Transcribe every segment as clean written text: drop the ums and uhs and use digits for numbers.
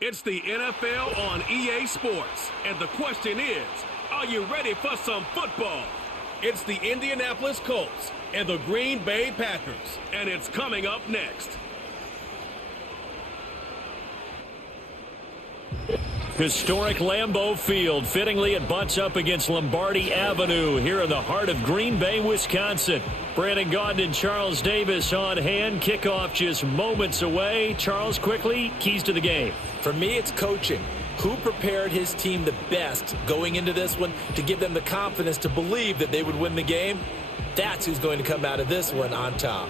It's the NFL on EA Sports, and the question is, are you ready for some football? It's the Indianapolis Colts and the Green Bay Packers, and it's coming up next. Historic Lambeau Field. Fittingly, it butts up against Lombardi Avenue here in the heart of Green Bay, Wisconsin. Brandon Gaudin and Charles Davis on hand. Kickoff just moments away. Charles, quickly, keys to the game. For me, it's coaching. Who prepared his team the best going into this one to give them the confidence to believe that they would win the game? That's who's going to come out of this one on top.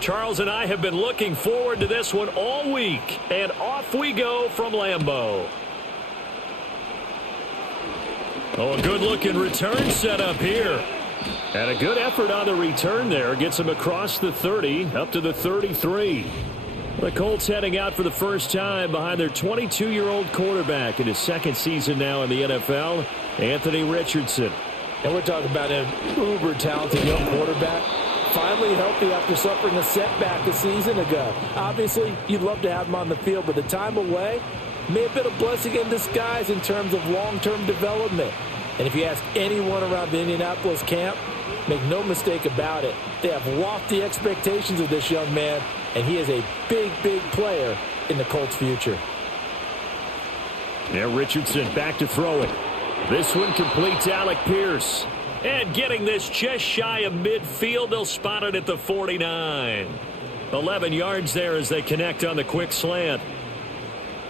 Charles and I have been looking forward to this one all week, and off we go from Lambeau. Oh, a good-looking return set up here. And a good effort on the return there. Gets him across the 30, up to the 33. The Colts heading out for the first time behind their 22-year-old quarterback in his second season now in the NFL, Anthony Richardson. And we're talking about an uber-talented young quarterback. Finally healthy after suffering a setback a season ago. Obviously, you'd love to have him on the field, but the time away may have been a blessing in disguise in terms of long-term development. And if you ask anyone around the Indianapolis camp, make no mistake about it, they have lofty expectations of this young man, and he is a big, big player in the Colts' future. Yeah, Richardson back to throw it. This one completes Alec Pierce. And getting this just shy of midfield, they'll spot it at the 49. 11 yards there as they connect on the quick slant.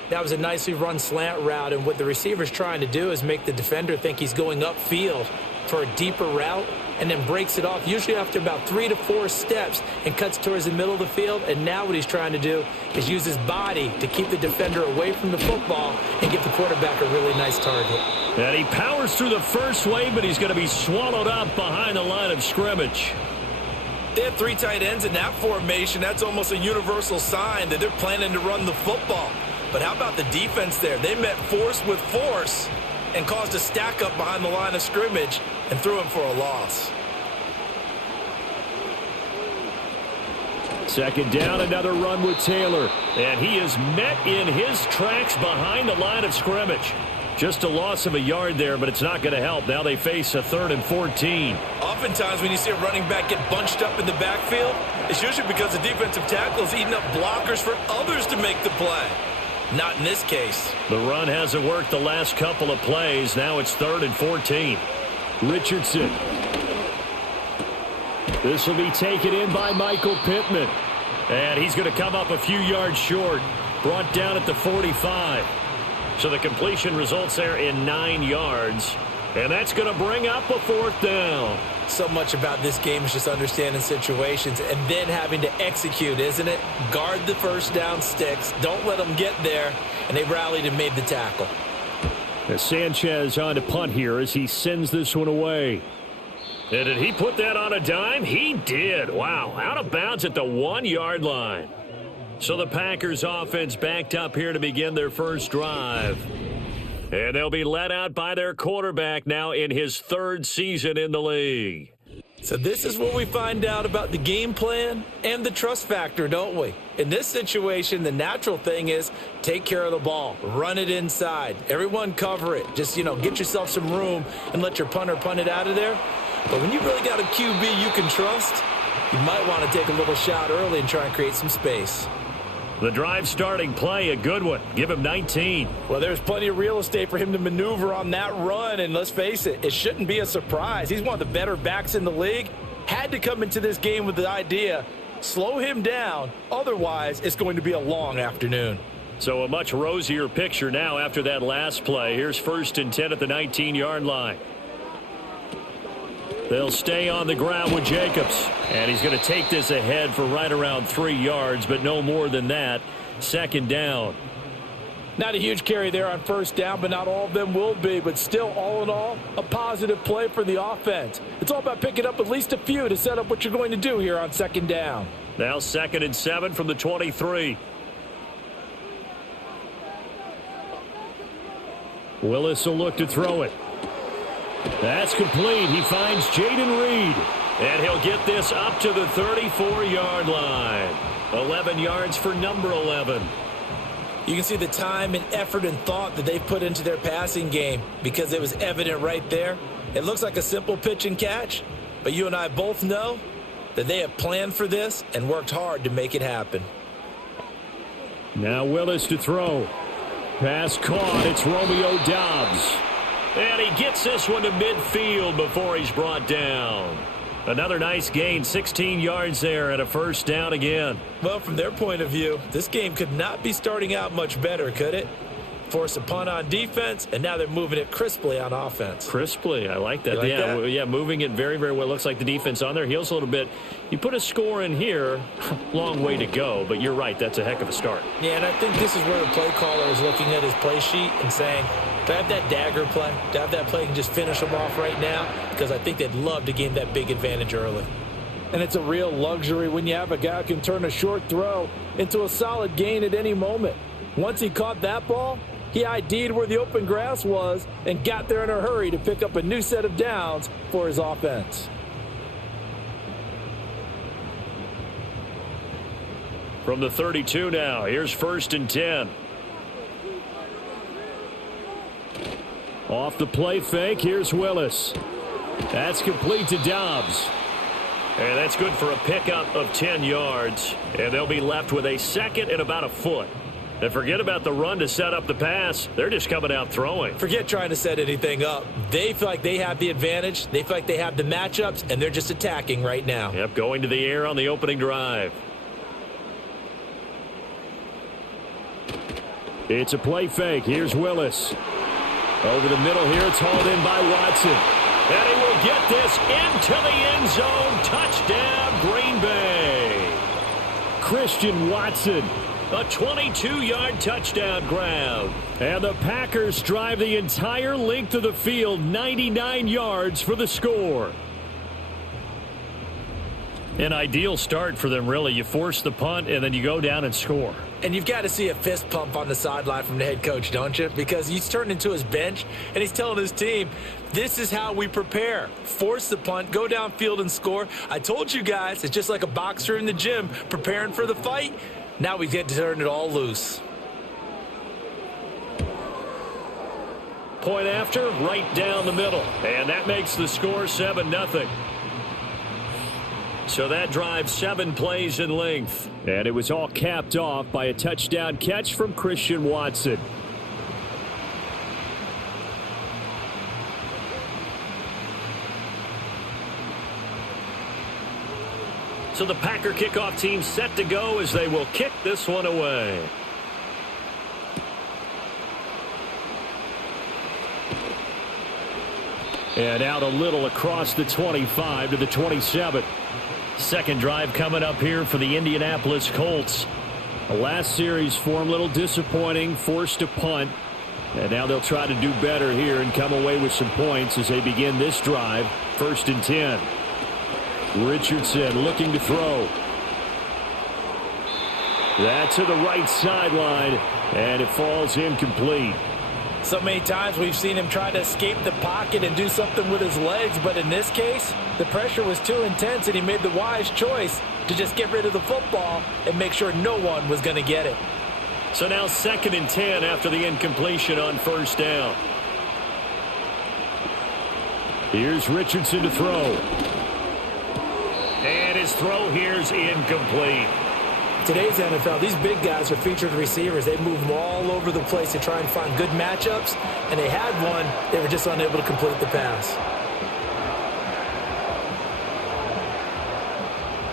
That was a nicely run slant route, and what the receiver's trying to do is make the defender think he's going upfield for a deeper route, and then breaks it off, usually after about 3 to 4 steps, and cuts towards the middle of the field. And now what he's trying to do is use his body to keep the defender away from the football and give the quarterback a really nice target. And he powers through the first wave, but he's going to be swallowed up behind the line of scrimmage. They have 3 tight ends in that formation. That's almost a universal sign that they're planning to run the football. But how about the defense there? They met force with force and caused a stack up behind the line of scrimmage and threw him for a loss. Second down, another run with Taylor. And he is met in his tracks behind the line of scrimmage. Just a loss of a yard there, but it's not going to help. Now they face a 3rd and 14. Oftentimes when you see a running back get bunched up in the backfield, it's usually because the defensive tackle is eating up blockers for others to make the play. Not in this case. The run hasn't worked the last couple of plays. Now it's 3rd and 14. Richardson. This will be taken in by Michael Pittman. And he's going to come up a few yards short. Brought down at the 45. So the completion results there in 9 yards. And that's going to bring up a 4th down. So much about this game is just understanding situations and then having to execute, isn't it? Guard the first down sticks. Don't let them get there. And they rallied and made the tackle. Sanchez on to punt here as he sends this one away. And did he put that on a dime? He did. Wow. Out of bounds at the 1-yard line. So the Packers offense backed up here to begin their first drive. And they'll be led out by their quarterback now in his 3rd season in the league. So this is where we find out about the game plan and the trust factor, don't we? In this situation, the natural thing is take care of the ball. Run it inside. Everyone cover it. Just, get yourself some room and let your punter punt it out of there. But when you really got a QB you can trust, you might want to take a little shot early and try and create some space. The drive starting play, a good one. Give him 19. Well, there's plenty of real estate for him to maneuver on that run, and let's face it, it shouldn't be a surprise. He's one of the better backs in the league. Had to come into this game with the idea, slow him down, otherwise it's going to be a long afternoon. So a much rosier picture now after that last play. Here's 1st and 10 at the 19-yard line. They'll stay on the ground with Jacobs. And he's going to take this ahead for right around 3 yards, but no more than that. 2nd down. Not a huge carry there on first down, but not all of them will be. But still, all in all, a positive play for the offense. It's all about picking up at least a few to set up what you're going to do here on second down. Now 2nd and 7 from the 23. Willis will look to throw it. That's complete. He finds Jaden Reed. And he'll get this up to the 34-yard line. 11 yards for number 11. You can see the time and effort and thought that they've put into their passing game because it was evident right there. It looks like a simple pitch and catch, but you and I both know that they have planned for this and worked hard to make it happen. Now Willis to throw. Pass caught. It's Romeo Doubs. And he gets this one to midfield before he's brought down. Another nice gain, 16 yards there, and a first down again. Well, from their point of view, this game could not be starting out much better, could it? Force a punt on defense, and now they're moving it crisply on offense. Crisply, I like that. You like that? Yeah, moving it very, very well. Looks like the defense on their heels a little bit. You put a score in here, long way to go, but you're right, that's a heck of a start. Yeah, and I think this is where the play caller is looking at his play sheet and saying, do I have that dagger play? Do I have that play and just finish them off right now? Because I think they'd love to gain that big advantage early. And it's a real luxury when you have a guy who can turn a short throw into a solid gain at any moment. Once he caught that ball, he ID'd where the open grass was and got there in a hurry to pick up a new set of downs for his offense. From the 32 now, here's 1st and 10. Off the play fake, here's Willis. That's complete to Doubs. And that's good for a pickup of 10 yards. And they'll be left with a 2nd and about a foot. And forget about the run to set up the pass. They're just coming out throwing. Forget trying to set anything up. They feel like they have the advantage. They feel like they have the matchups, and they're just attacking right now. Yep, going to the air on the opening drive. It's a play fake. Here's Willis. Over the middle here, it's hauled in by Watson. And he will get this into the end zone. Touchdown, Green Bay. Christian Watson, a 22-yard touchdown grab. And the Packers drive the entire length of the field, 99 yards for the score. An ideal start for them, really. You force the punt, and then you go down and score. And you've got to see a fist pump on the sideline from the head coach, don't you? Because he's turned into his bench, and he's telling his team, this is how we prepare. Force the punt, go downfield and score. I told you guys, it's just like a boxer in the gym preparing for the fight. Now we get to turn it all loose. Point after, right down the middle. And that makes the score 7-0. So that drive 7 plays in length. And it was all capped off by a touchdown catch from Christian Watson. So the Packer kickoff team set to go as they will kick this one away. And out a little across the 25 to the 27. Second drive coming up here for the Indianapolis Colts. The last series for them, a little disappointing, forced to punt. And now they'll try to do better here and come away with some points as they begin this drive. 1st and 10. Richardson looking to throw. That to the right sideline, and it falls incomplete. So many times we've seen him try to escape the pocket and do something with his legs, but in this case, the pressure was too intense and he made the wise choice to just get rid of the football and make sure no one was going to get it. So now 2nd and 10 after the incompletion on 1st down. Here's Richardson to throw. And his throw here's incomplete. Today's NFL, these big guys are featured receivers. They move them all over the place to try and find good matchups, and they had one. They were just unable to complete the pass.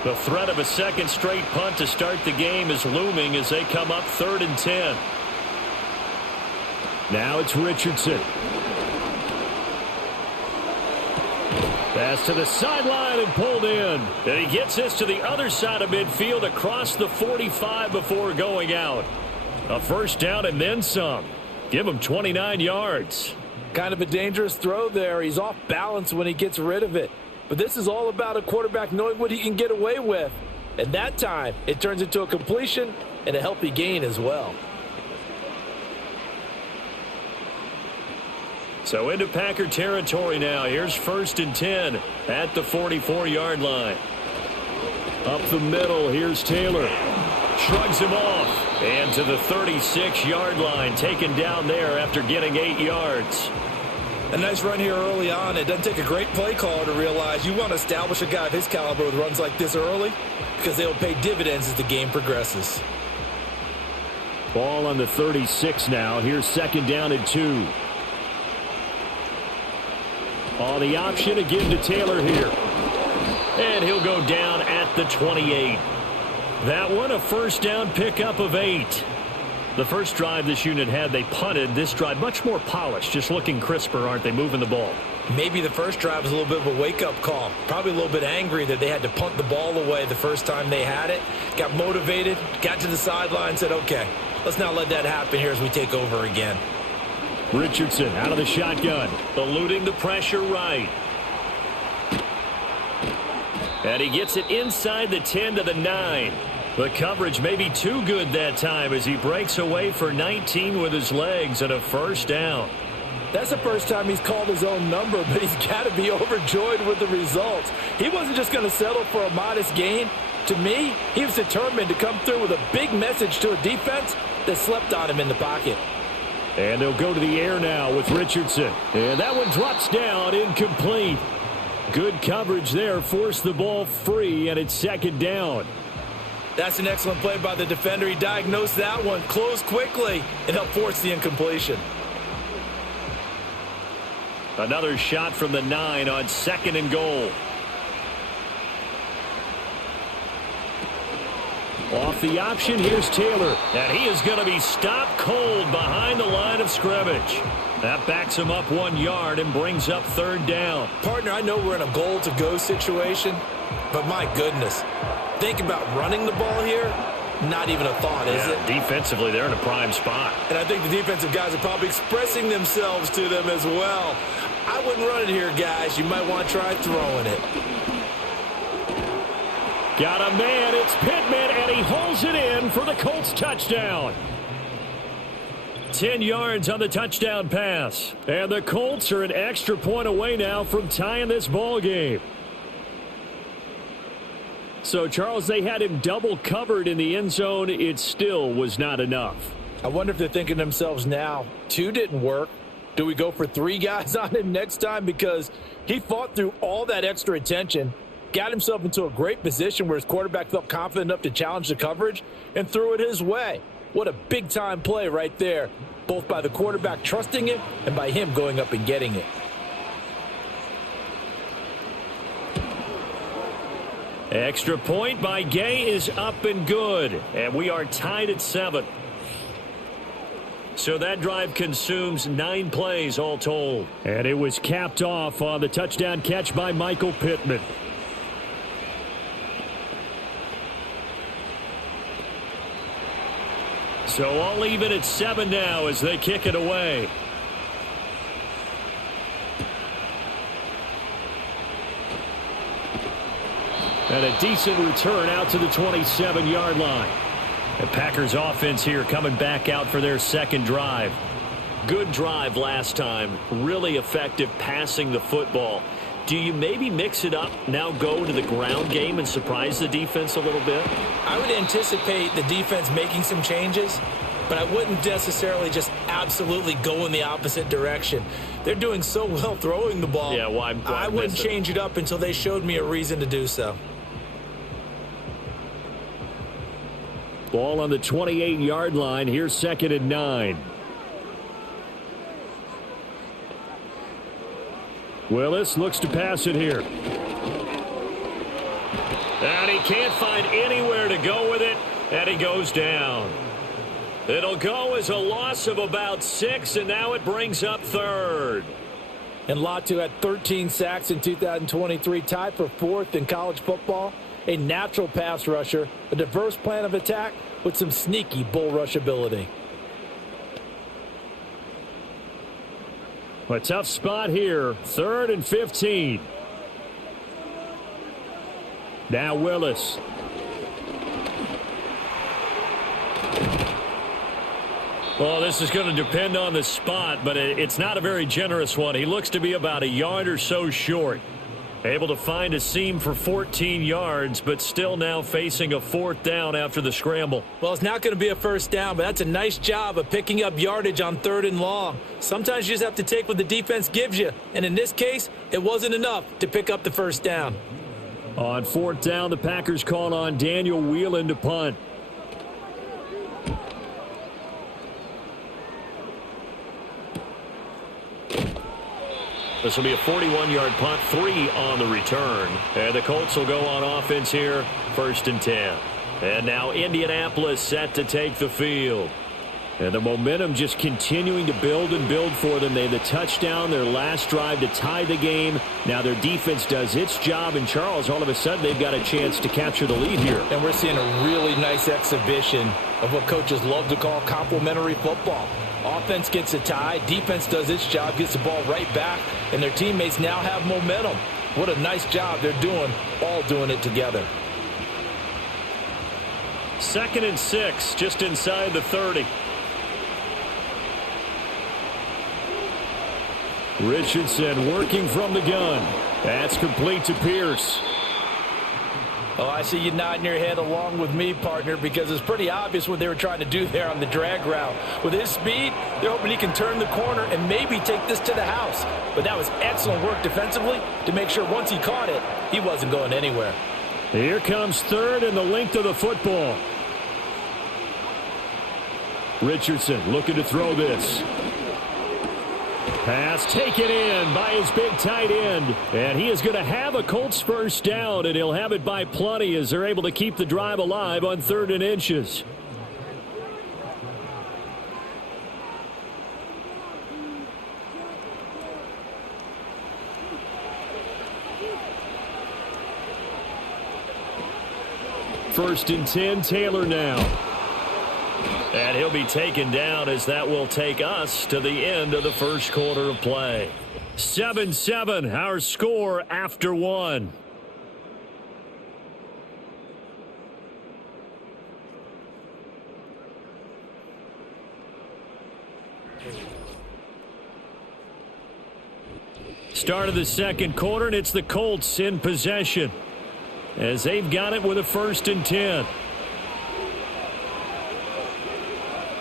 The threat of a second straight punt to start the game is looming as they come up 3rd and 10. Now it's Richardson. Pass to the sideline and pulled in. And he gets this to the other side of midfield across the 45 before going out. A first down and then some. Give him 29 yards. Kind of a dangerous throw there. He's off balance when he gets rid of it. But this is all about a quarterback knowing what he can get away with. And that time, it turns into a completion and a healthy gain as well. So into Packer territory now. Here's 1st and 10 at the 44-yard line. Up the middle, here's Taylor. Shrugs him off. And to the 36-yard line, taken down there after getting 8 yards. A nice run here early on. It doesn't take a great play caller to realize you want to establish a guy of his caliber with runs like this early because they'll pay dividends as the game progresses. Ball on the 36 now. Here's 2nd down and 2. On the option again to Taylor here. And he'll go down at the 28. That one a first down pickup of 8. The first drive this unit had, they punted. This drive much more polished, just looking crisper, aren't they, moving the ball? Maybe the first drive was a little bit of a wake-up call. Probably a little bit angry that they had to punt the ball away the first time they had it. Got motivated, got to the sideline, said, okay, let's not let that happen here as we take over again. Richardson out of the shotgun, eluding the pressure right. And he gets it inside the 10 to the 9. The coverage may be too good that time as he breaks away for 19 with his legs and a first down. That's the first time he's called his own number, but he's got to be overjoyed with the results. He wasn't just going to settle for a modest gain. To me, he was determined to come through with a big message to a defense that slept on him in the pocket. And they'll go to the air now with Richardson. And that one drops down, incomplete. Good coverage there, forced the ball free, and it's 2nd down. That's an excellent play by the defender. He diagnosed that one, closed quickly, and helped force the incompletion. Another shot from the 9 on 2nd and goal. Off the option, here's Taylor. And he is going to be stopped cold behind the line of scrimmage. That backs him up 1 yard and brings up 3rd down. Partner, I know we're in a goal-to-go situation, but my goodness. Think about running the ball here. Not even a thought, is it? Defensively, they're in a prime spot. And I think the defensive guys are probably expressing themselves to them as well. I wouldn't run it here, guys. You might want to try throwing it. Got a man. It's Pittman, and he holds it in for the Colts touchdown. 10 yards on the touchdown pass. And the Colts are an extra point away now from tying this ball game. So, Charles, they had him double covered in the end zone. It still was not enough. I wonder if they're thinking to themselves now, 2 didn't work. Do we go for 3 guys on him next time? Because he fought through all that extra attention, got himself into a great position where his quarterback felt confident enough to challenge the coverage and threw it his way. What a big-time play right there, both by the quarterback trusting it and by him going up and getting it. Extra point by Gay is up and good, and we are tied at 7. So that drive consumes 9 plays all told. And it was capped off on the touchdown catch by Michael Pittman. So all even at 7 now as they kick it away. And a decent return out to the 27-yard line. The Packers offense here coming back out for their 2nd drive. Good drive last time. Really effective passing the football. Do you maybe mix it up, now go to the ground game and surprise the defense a little bit? I would anticipate the defense making some changes, but I wouldn't necessarily just absolutely go in the opposite direction. They're doing so well throwing the ball. Yeah, I wouldn't change it up until they showed me a reason to do so. Ball on the 28-yard line. Here's 2nd and 9. Willis looks to pass it here. And he can't find anywhere to go with it, and he goes down. It'll go as a loss of about 6, and now it brings up 3rd. And Latu had 13 sacks in 2023, tied for 4th in college football. A natural pass rusher, a diverse plan of attack with some sneaky bull rush ability. A tough spot here. 3rd and 15. Now Willis. Well, this is going to depend on the spot, but it's not a very generous one. He looks to be about a yard or so short. Able to find a seam for 14 yards, but still now facing a 4th down after the scramble. Well, it's not going to be a first down, but that's a nice job of picking up yardage on 3rd and long. Sometimes you just have to take what the defense gives you, and in this case, it wasn't enough to pick up the first down. On 4th down, the Packers call on Daniel Whelan to punt. This will be a 41-yard punt, 3 on the return. And the Colts will go on offense here, 1st and 10. And now Indianapolis set to take the field. And the momentum just continuing to build and build for them. They had the touchdown, their last drive to tie the game. Now their defense does its job. And Charles, all of a sudden, they've got a chance to capture the lead here. And we're seeing a really nice exhibition of what coaches love to call complementary football. Offense gets a tie, defense does its job, gets the ball right back, and their teammates now have momentum. What a nice job they're doing, all doing it together. 2nd and 6, just inside the 30. Richardson working from the gun. That's complete to Pierce. Oh, I see you nodding your head along with me, partner, because it's pretty obvious what they were trying to do there on the drag route. With his speed, they're hoping he can turn the corner and maybe take this to the house. But that was excellent work defensively to make sure once he caught it, he wasn't going anywhere. Here comes 3rd and the length of the football. Richardson looking to throw this. Pass taken in by his big tight end. And he is going to have a Colts first down, and he'll have it by plenty as they're able to keep the drive alive on 3rd and inches. First and 10, Taylor now. And he'll be taken down as that will take us to the end of the first quarter of play. 7-7, our score after 1. Start of the second quarter, and it's the Colts in possession as they've got it with a 1st and 10.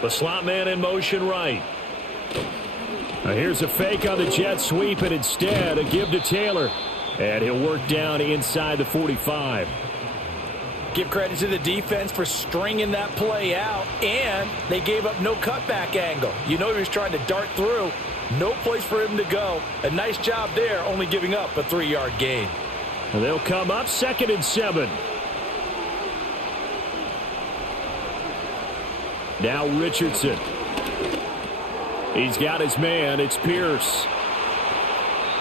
The slot man in motion right. Now here's a fake on the jet sweep, and instead a give to Taylor. And he'll work down inside the 45. Give credit to the defense for stringing that play out, and they gave up no cutback angle. You know he was trying to dart through. No place for him to go. A nice job there, only giving up a 3-yard gain. And they'll come up 2nd and 7. Now Richardson. He's got his man. It's Pierce.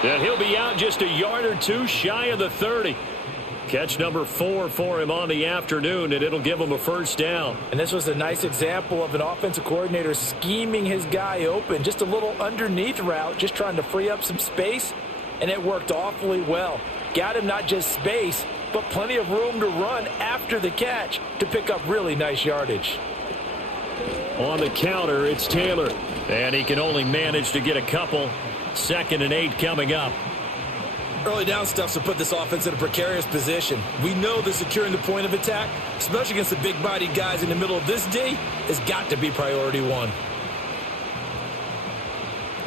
And he'll be out just a yard or two shy of the 30. Catch number 4 for him on the afternoon, and it'll give him a first down. And this was a nice example of an offensive coordinator scheming his guy open. Just a little underneath route, just trying to free up some space, and it worked awfully well. Got him not just space, but plenty of room to run after the catch to pick up really nice yardage. On the counter, it's Taylor. And he can only manage to get a couple. 2nd and 8 coming up. Early down stuff to put this offense in a precarious position. We know that securing the point of attack, especially against the big-bodied guys in the middle of this D, has got to be priority 1.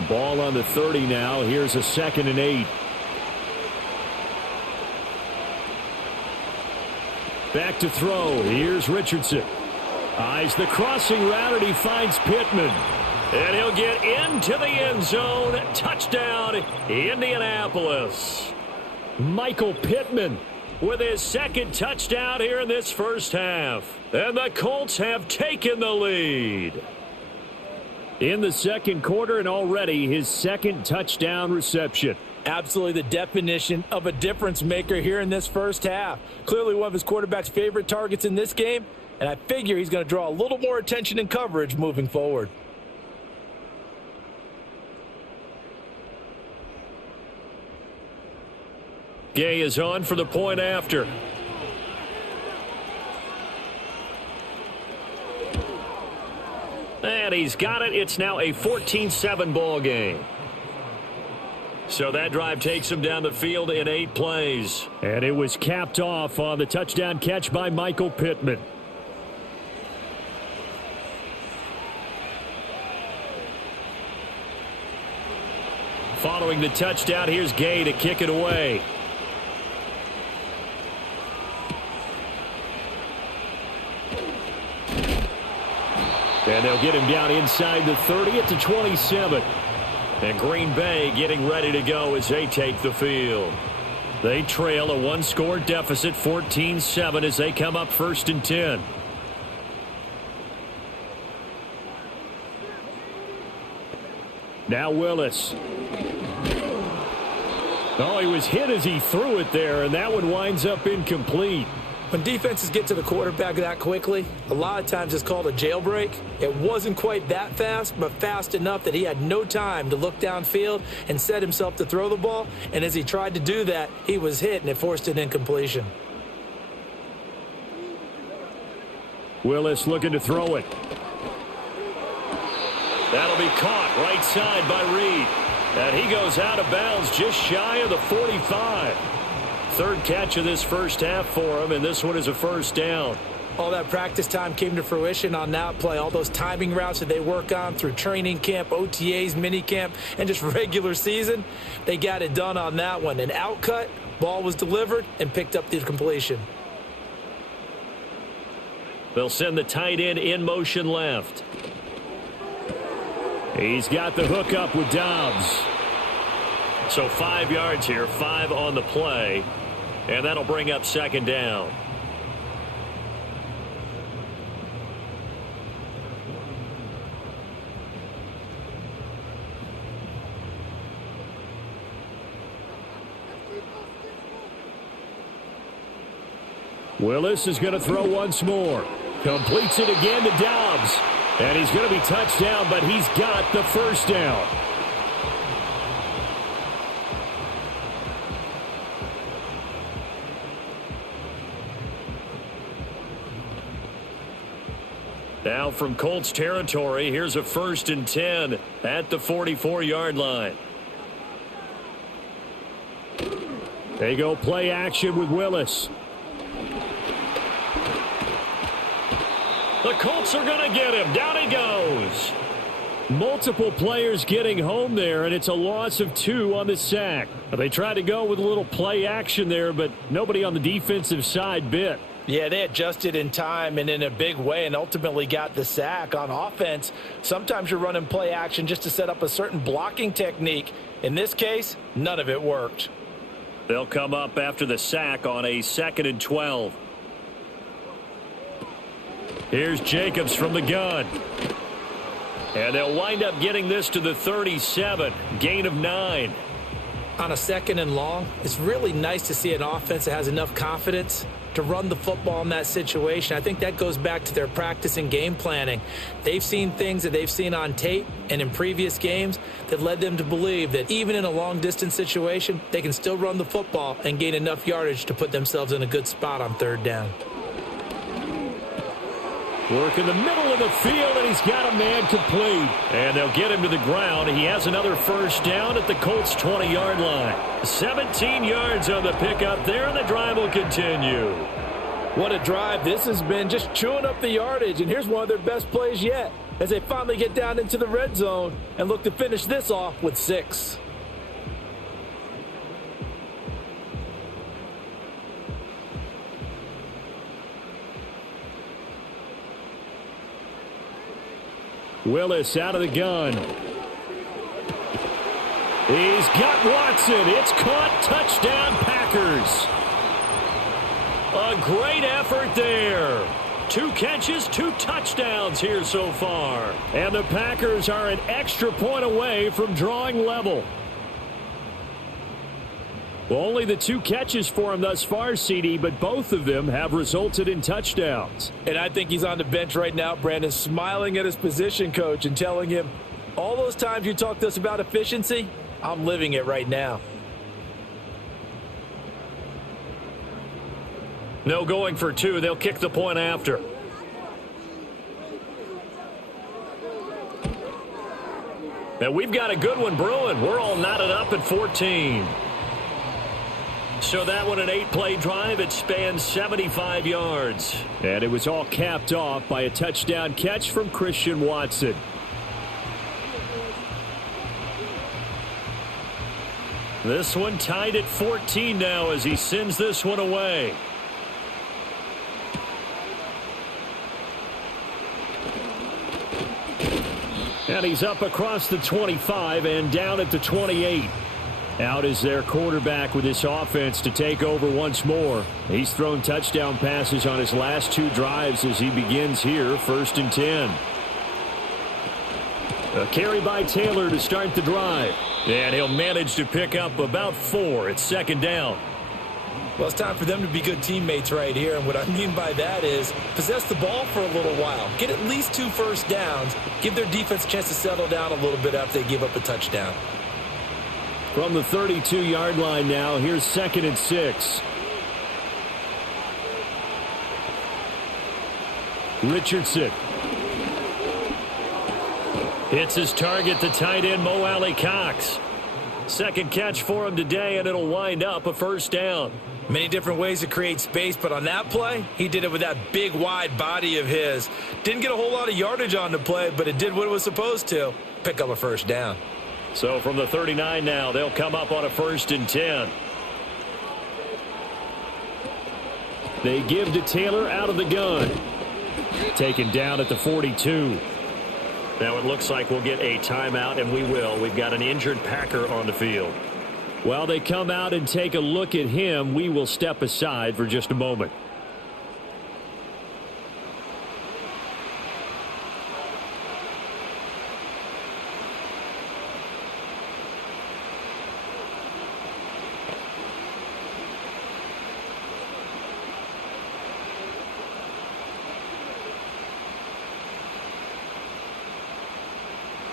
Ball on the 30 now. Here's a 2nd and 8. Back to throw. Here's Richardson. Eyes the crossing route, and he finds Pittman. And he'll get into the end zone. Touchdown, Indianapolis. Michael Pittman with his 2nd touchdown here in this first half. And the Colts have taken the lead. In the 2nd quarter, and already his 2nd touchdown reception. Absolutely the definition of a difference maker here in this first half. Clearly one of his quarterback's favorite targets in this game. And I figure he's going to draw a little more attention and coverage moving forward. Gay is on for the point after. And he's got it. It's now a 14-7 ball game. So that drive takes him down the field in 8 plays. And it was capped off on the touchdown catch by Michael Pittman. Following the touchdown, here's Gay to kick it away. And they'll get him down inside the 30 at the 27. And Green Bay getting ready to go as they take the field. They trail a 1-score deficit, 14-7, as they come up 1st and 10. Now Willis. Oh, he was hit as he threw it there, and that one winds up incomplete. When defenses get to the quarterback that quickly, a lot of times it's called a jailbreak. It wasn't quite that fast, but fast enough that he had no time to look downfield and set himself to throw the ball. And as he tried to do that, he was hit, and it forced an incompletion. Willis looking to throw it. That'll be caught right side by Reed. And he goes out of bounds just shy of the 45. 3rd catch of this first half for him, and this one is a 1st down. All that practice time came to fruition on that play. All those timing routes that they work on through training camp, OTAs, minicamp, and just regular season, they got it done on that one. An outcut, ball was delivered, and picked up the completion. They'll send the tight end in motion left. He's got the hook up with Dobbs. So 5 yards here, 5 on the play, and that'll bring up 2nd down. Willis is going to throw once more. Completes it again to Dobbs. And he's going to be touched down, but he's got the 1st down. Now from Colts territory, here's a 1st and 10 at the 44-yard line. They go play action with Willis. The Colts are going to get him. Down he goes. Multiple players getting home there, and it's a loss of 2 on the sack. They tried to go with a little play action there, but nobody on the defensive side bit. Yeah, they adjusted in time and in a big way and ultimately got the sack. On offense, sometimes you're running play action just to set up a certain blocking technique. In this case, none of it worked. They'll come up after the sack on a 2nd and 12. Here's Jacobs from the gun. And they'll wind up getting this to the 37. Gain of 9. On a 2nd and long, it's really nice to see an offense that has enough confidence to run the football in that situation. I think that goes back to their practice and game planning. They've seen things that they've seen on tape and in previous games that led them to believe that even in a long-distance situation, they can still run the football and gain enough yardage to put themselves in a good spot on 3rd down. Work in the middle of the field, and he's got a man complete. And they'll get him to the ground. He has another 1st down at the Colts' 20-yard line. 17 yards on the pickup there, and the drive will continue. What a drive this has been, just chewing up the yardage. And here's one of their best plays yet as they finally get down into the red zone and look to finish this off with 6. Willis out of the gun. He's got Watson. It's caught. Touchdown, Packers. A great effort there. 2 catches, 2 touchdowns here so far. And the Packers are an extra point away from drawing level. Well, only the 2 catches for him thus far, CD, but both of them have resulted in touchdowns. And I think he's on the bench right now, Brandon, smiling at his position coach and telling him, all those times you talked to us about efficiency, I'm living it right now. No going for two. They'll kick the point after. And we've got a good one brewing. We're all knotted up at 14. So that one, an 8-play drive. It spans 75 yards. And it was all capped off by a touchdown catch from Christian Watson. This one tied at 14 now as he sends this one away. And he's up across the 25 and down at the 28. Out is their quarterback with this offense to take over once more. He's thrown touchdown passes on his last 2 drives as he begins here, 1st and 10. A carry by Taylor to start the drive. And he'll manage to pick up about 4. It's 2nd down. Well, it's time for them to be good teammates right here. And what I mean by that is possess the ball for a little while. Get at least 2 first downs. Give their defense a chance to settle down a little bit after they give up a touchdown. From the 32-yard line now, here's 2nd and 6. Richardson. Hits his target, the tight end, Mo Alley Cox. 2nd catch for him today, and it'll wind up a 1st down. Many different ways to create space, but on that play, he did it with that big, wide body of his. Didn't get a whole lot of yardage on the play, but it did what it was supposed to. Pick up a 1st down. So from the 39 now, they'll come up on a 1st and 10. They give to Taylor out of the gun. Taken down at the 42. Now it looks like we'll get a timeout, and we will. We've got an injured Packer on the field. While they come out and take a look at him, we will step aside for just a moment.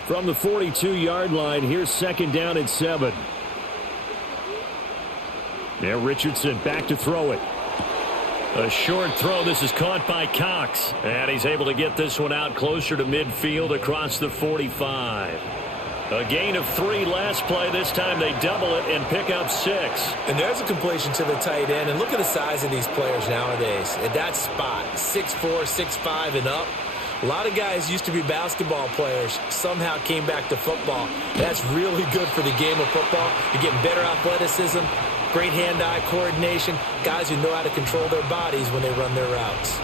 From the 42-yard line, here's 2nd down and 7. Now Richardson back to throw it. A short throw. This is caught by Cox. And he's able to get this one out closer to midfield across the 45. A gain of 3 last play. This time they double it and pick up 6. And there's a completion to the tight end. And look at the size of these players nowadays. At that spot, 6'4", 6'5", and up. A lot of guys used to be basketball players, somehow came back to football. That's really good for the game of football. You're getting better athleticism, great hand-eye coordination, guys who know how to control their bodies when they run their routes.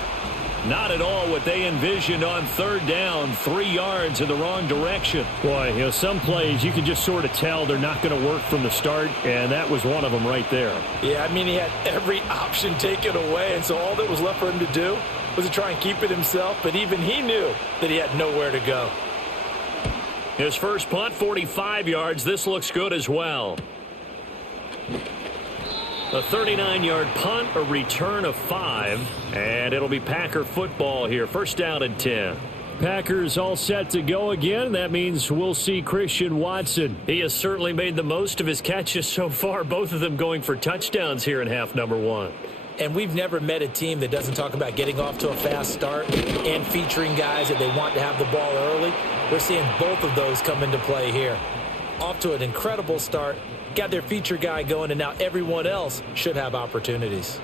Not at all what they envisioned on 3rd down, 3 yards in the wrong direction. Boy, some plays you can just sort of tell they're not going to work from the start, and that was one of them right there. Yeah, I mean, he had every option taken away, and so all that was left for him to do was to try and keep it himself, but even he knew that he had nowhere to go. His first punt, 45 yards. This looks good as well. A 39-yard punt, a return of 5, and it'll be Packer football here. 1st down and 10. Packers all set to go again. That means we'll see Christian Watson. He has certainly made the most of his catches so far, both of them going for touchdowns here in half number 1. And we've never met a team that doesn't talk about getting off to a fast start and featuring guys that they want to have the ball early. We're seeing both of those come into play here. Off to an incredible start, got their feature guy going, and now everyone else should have opportunities.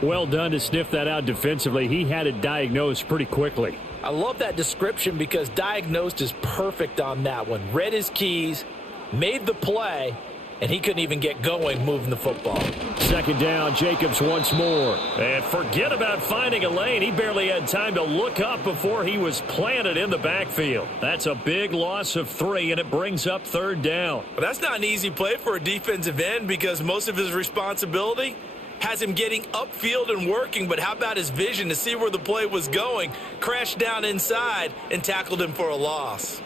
Well done to sniff that out defensively. He had it diagnosed pretty quickly. I love that description because diagnosed is perfect on that one. Read his keys, made the play, and he couldn't even get going moving the football. 2nd down, Jacobs once more. And forget about finding a lane. He barely had time to look up before he was planted in the backfield. That's a big loss of 3, and it brings up 3rd down. But that's not an easy play for a defensive end because most of his responsibility has him getting upfield and working, but how about his vision to see where the play was going? Crashed down inside and tackled him for a loss.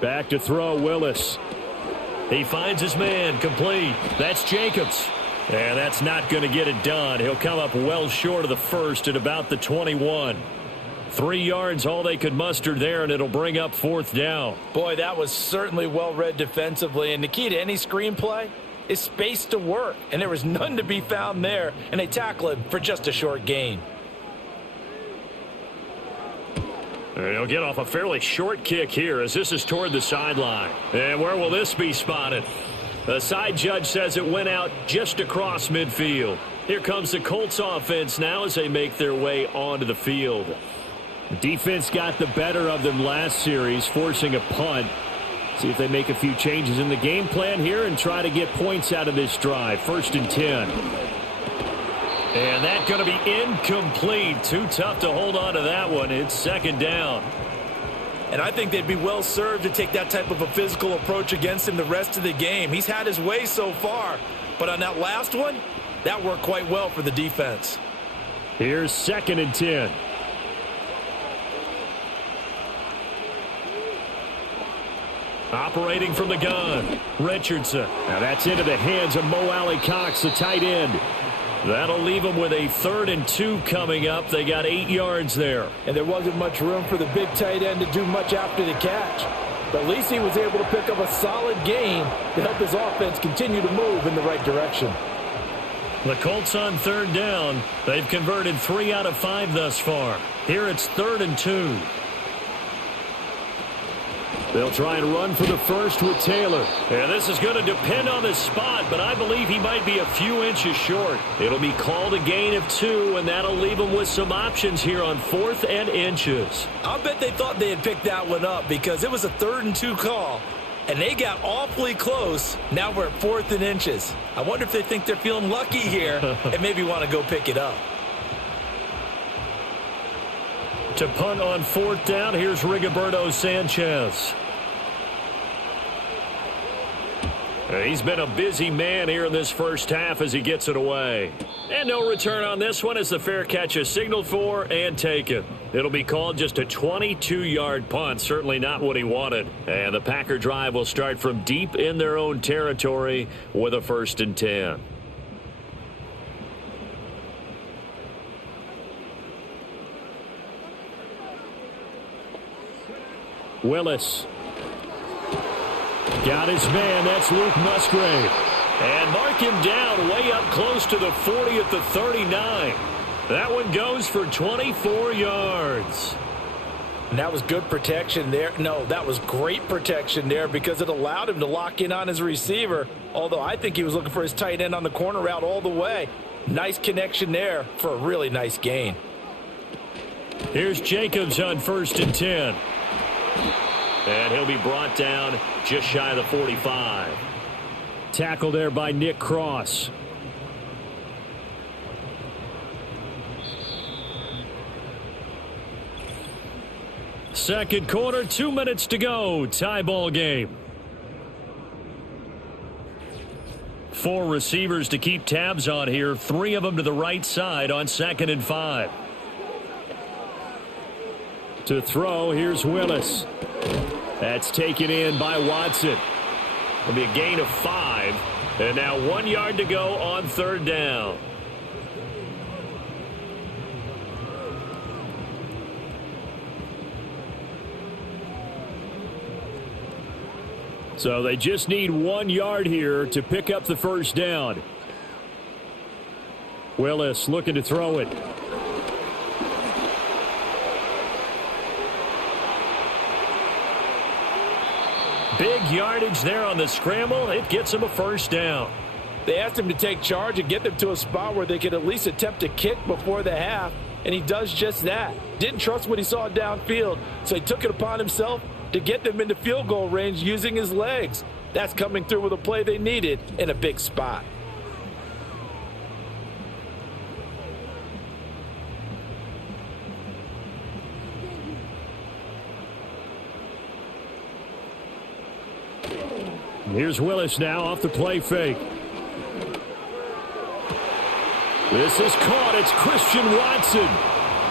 Back to throw, Willis. He finds his man, complete. That's Jacobs. And that's not going to get it done. He'll come up well short of the 1st at about the 21. 3 yards, all they could muster there, and it'll bring up 4th down. Boy, that was certainly well read defensively. And the key to any screenplay is space to work, and there was none to be found there, and they tackle him for just a short gain. He'll get off a fairly short kick here as this is toward the sideline. And where will this be spotted? The side judge says it went out just across midfield. Here comes the Colts offense now as they make their way onto the field. The defense got the better of them last series, forcing a punt. See if they make a few changes in the game plan here and try to get points out of this drive. 1st and 10. And that's going to be incomplete. Too tough to hold on to that one. It's 2nd down. And I think they'd be well served to take that type of a physical approach against him the rest of the game. He's had his way so far, but on that last one, that worked quite well for the defense. Here's 2nd and 10. Operating from the gun, Richardson. Now that's into the hands of Mo Alley-Cox, the tight end. That'll leave them with a 3rd and 2 coming up. They got 8 yards there. And there wasn't much room for the big tight end to do much after the catch. But at least he was able to pick up a solid gain to help his offense continue to move in the right direction. The Colts on 3rd down. They've converted 3 out of 5 thus far. Here it's 3rd and 2. They'll try and run for the first with Taylor. And this is going to depend on the spot, but I believe he might be a few inches short. It'll be called a gain of 2, and that'll leave him with some options here on 4th and inches. I'll bet they thought they had picked that one up because it was a 3rd and 2 call, and they got awfully close. Now we're at 4th and inches. I wonder if they think they're feeling lucky here and maybe want to go pick it up. To punt on 4th down, here's Rigoberto Sanchez. He's been a busy man here in this first half as he gets it away. And no return on this one as the fair catch is signaled for and taken. It'll be called just a 22-yard punt, certainly not what he wanted. And the Packer drive will start from deep in their own territory with a 1st and 10. Willis. Got his man. That's Luke Musgrave. And mark him down way up close to the 40 at the 39. That one goes for 24 yards. And that was good protection there. No, that was great protection there because it allowed him to lock in on his receiver. Although I think he was looking for his tight end on the corner route all the way. Nice connection there for a really nice gain. Here's Jacobs on 1st and 10. And he'll be brought down just shy of the 45. Tackle there by Nick Cross. Second quarter, 2 minutes to go. Tie ball game. 4 receivers to keep tabs on here. 3 of them to the right side on 2nd and 5. To throw, here's Willis. That's taken in by Watson. It'll be a gain of 5. And now 1 yard to go on 3rd down. So they just need 1 yard here to pick up the 1st down. Willis looking to throw it. Big yardage there on the scramble. It gets him a 1st down. They asked him to take charge and get them to a spot where they could at least attempt a kick before the half, and he does just that. Didn't trust what he saw downfield, so he took it upon himself to get them into field goal range using his legs. That's coming through with a play they needed in a big spot. Here's Willis now off the play fake. This is caught. It's Christian Watson.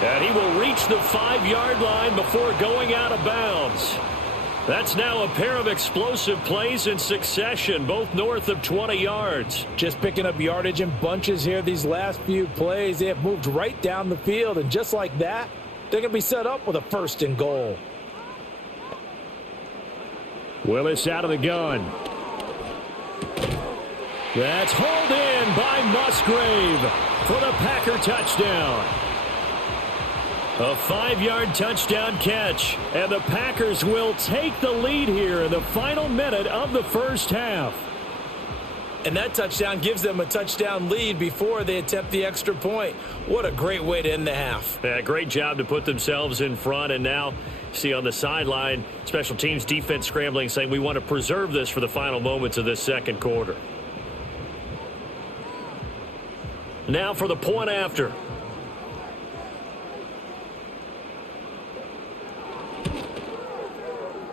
And he will reach the 5-yard line before going out of bounds. That's now a pair of explosive plays in succession, both north of 20 yards. Just picking up yardage in bunches here these last few plays. They have moved right down the field, and just like that, they're going to be set up with a 1st and goal. Willis out of the gun. That's hauled in by Musgrave for the Packer touchdown. A 5-yard touchdown catch, and the Packers will take the lead here in the final minute of the first half. And that touchdown gives them a touchdown lead before they attempt the extra point. What a great way to end the half. Yeah, great job to put themselves in front, and now see on the sideline, special teams defense scrambling, saying we want to preserve this for the final moments of this second quarter. Now for the point after.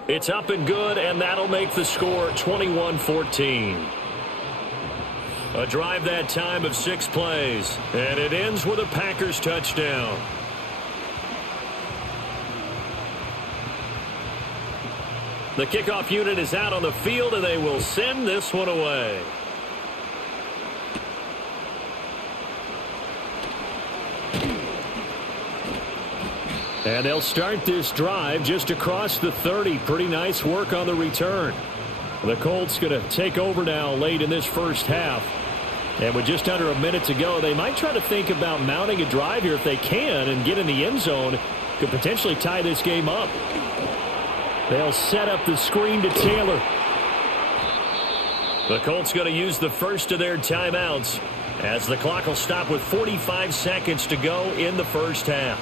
It's up and good, and that'll make the score 21-14. A drive that time of 6 plays, and it ends with a Packers touchdown. The kickoff unit is out on the field, and they will send this one away. And they'll start this drive just across the 30. Pretty nice work on the return. The Colts going to take over now late in this first half. And with just under a minute to go, they might try to think about mounting a drive here if they can and get in the end zone. Could potentially tie this game up. They'll set up the screen to Taylor. The Colts going to use the first of their timeouts as the clock will stop with 45 seconds to go in the first half.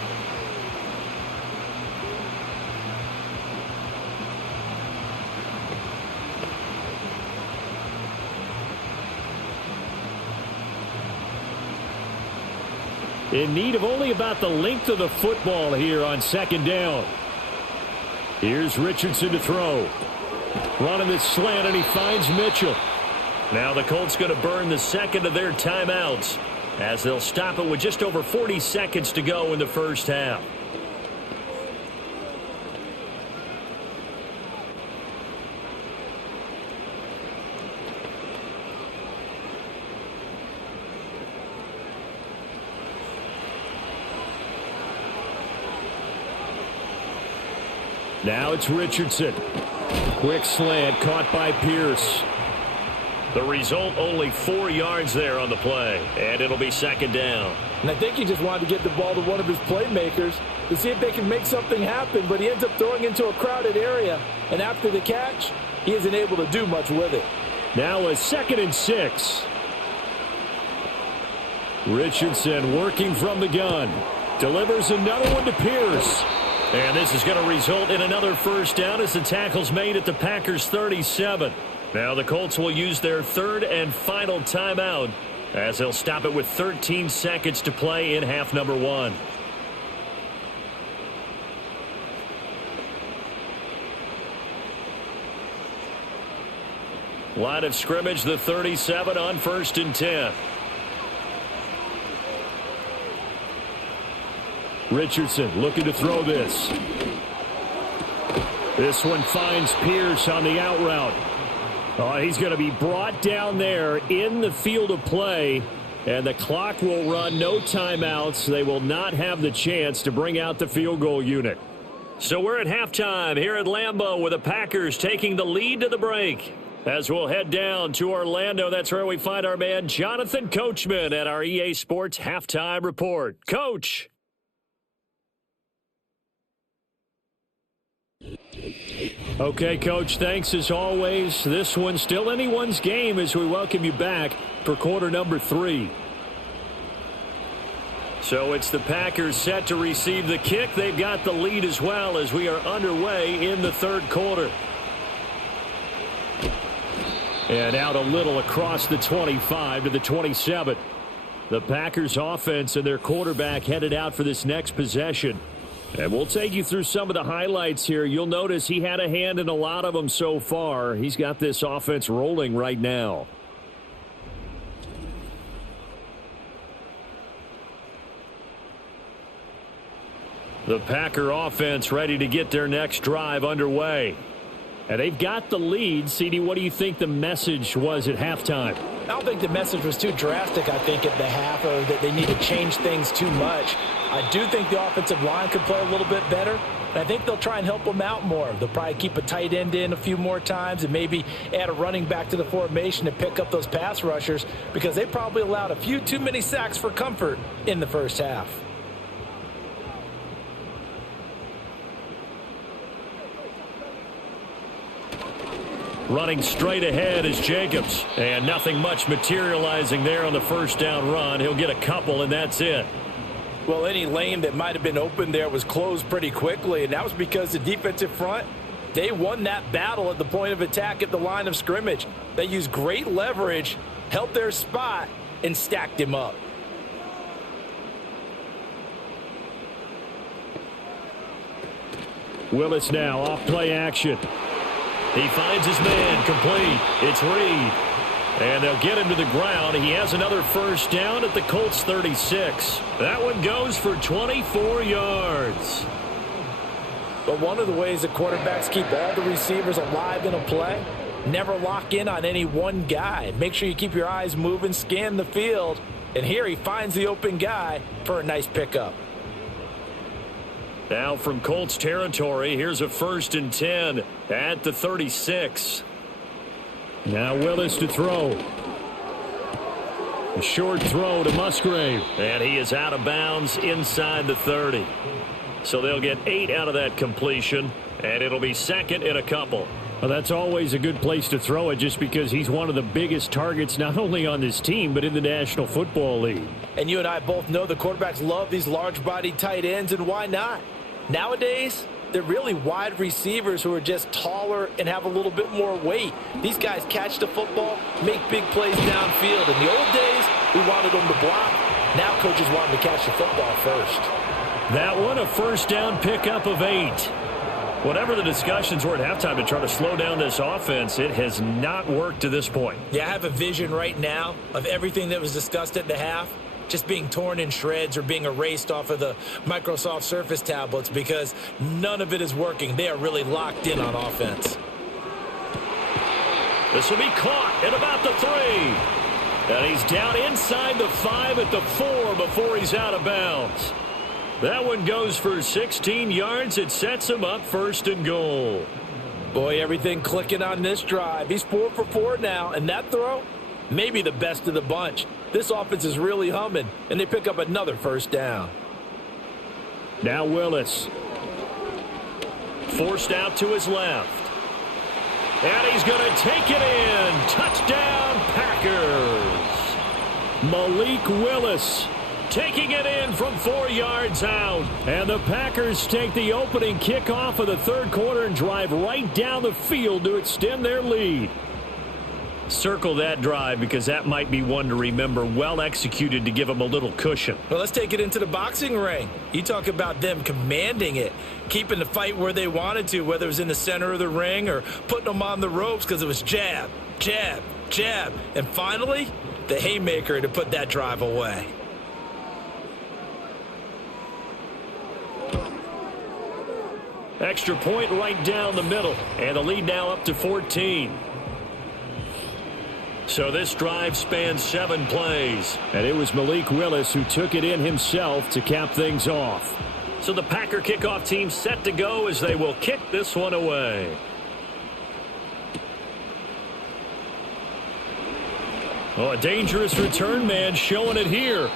In need of only about the length of the football here on second down. Here's Richardson to throw. Running this slant, and he finds Mitchell. Now the Colts going to burn the second of their timeouts as they'll stop it with just over 40 seconds to go in the first half. Now it's Richardson. Quick slant caught by Pierce. The result, only 4 yards there on the play, and it'll be second down. And I think he just wanted to get the ball to one of his playmakers to see if they can make something happen, but he ends up throwing into a crowded area, and after the catch, he isn't able to do much with it. Now a 2nd and 6. Richardson working from the gun. Delivers another one to Pierce. And this is going to result in another first down as the tackle's made at the Packers' 37. Now the Colts will use their third and final timeout as they'll stop it with 13 seconds to play in half number 1. Line of scrimmage, the 37 on 1st and 10. Richardson looking to throw this. This one finds Pierce on the out route. Oh, he's going to be brought down there in the field of play, and the clock will run. No timeouts. They will not have the chance to bring out the field goal unit. So we're at halftime here at Lambeau with the Packers taking the lead to the break. As we'll head down to Orlando, that's where we find our man Jonathan Coachman at our EA Sports Halftime Report. Coach. Okay, Coach, thanks as always. This one's still anyone's game as we welcome you back for quarter number 3. So it's the Packers set to receive the kick. They've got the lead as well as we are underway in the third quarter. And out a little across the 25 to the 27. The Packers offense and their quarterback headed out for this next possession. And we'll take you through some of the highlights here. You'll notice he had a hand in a lot of them so far. He's got this offense rolling right now. The Packer offense ready to get their next drive underway. And they've got the lead. CD, what do you think the message was at halftime? I don't think the message was too drastic, I think, at the half, or that they need to change things too much. I do think the offensive line could play a little bit better. And I think they'll try and help him out more. They'll probably keep a tight end in a few more times and maybe add a running back to the formation to pick up those pass rushers because they probably allowed a few too many sacks for comfort in the first half. Running straight ahead is Jacobs. And nothing much materializing there on the first down run. He'll get a couple, and that's it. Well, any lane that might have been open there was closed pretty quickly, and that was because the defensive front, they won that battle at the point of attack at the line of scrimmage. They used great leverage, held their spot, and stacked him up. Willis now off play action. He finds his man, complete. It's Reed. And they'll get him to the ground. He has another first down at the Colts 36. That one goes for 24 yards. But one of the ways that quarterbacks keep all the receivers alive in a play, never lock in on any one guy. Make sure you keep your eyes moving, scan the field. And here he finds the open guy for a nice pickup. Now from Colts territory, here's a 1st and 10 at the 36. Now Willis to throw. A short throw to Musgrave. And he is out of bounds inside the 30. So they'll get 8 out of that completion, and it'll be 2nd and a couple. Well, that's always a good place to throw it just because he's one of the biggest targets not only on this team but in the National Football League. And you and I both know the quarterbacks love these large-bodied tight ends, and why not? Nowadays, they're really wide receivers who are just taller and have a little bit more weight. These guys catch the football, make big plays downfield. In the old days, we wanted them to block. Now coaches want them to catch the football first. That one, a first down pickup of 8. Whatever the discussions were at halftime to try to slow down this offense, it has not worked to this point. Yeah, I have a vision right now of everything that was discussed at the half just being torn in shreds or being erased off of the Microsoft Surface tablets because none of it is working. They are really locked in on offense. This will be caught at about the 3. And he's down inside the 5 at the 4 before he's out of bounds. That one goes for 16 yards. It sets him up 1st and goal. Boy, everything clicking on this drive. He's 4 for 4 now, and that throw, maybe the best of the bunch. This offense is really humming, and they pick up another first down. Now Willis. Forced out to his left. And he's going to take it in. Touchdown, Packers. Malik Willis taking it in from 4 yards out. And the Packers take the opening kickoff of the 3rd quarter and drive right down the field to extend their lead. Circle that drive because that might be one to remember. Well executed to give them a little cushion. Well, let's take it into the boxing ring. You talk about them commanding it, keeping the fight where they wanted to, whether it was in the center of the ring or putting them on the ropes because it was jab, jab, jab. And finally, the haymaker to put that drive away. Extra point right down the middle. And the lead now up to 14. So this drive spans 7 plays. And it was Malik Willis who took it in himself to cap things off. So the Packer kickoff team set to go as they will kick this one away. Oh, a dangerous return man showing it here.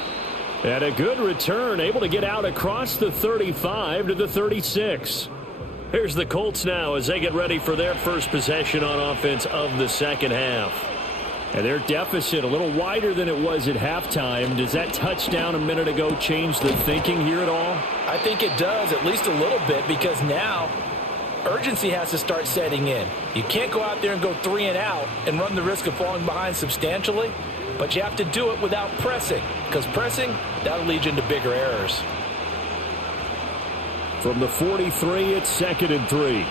And a good return, able to get out across the 35 to the 36. Here's the Colts now as they get ready for their first possession on offense of the 2nd half. And their deficit a little wider than it was at halftime. Does that touchdown a minute ago change the thinking here at all? I think it does, at least a little bit, because now urgency has to start setting in. You can't go out there and go 3 and out and run the risk of falling behind substantially, but you have to do it without pressing, because pressing, that'll lead you into bigger errors. From the 43, it's 2nd and 3.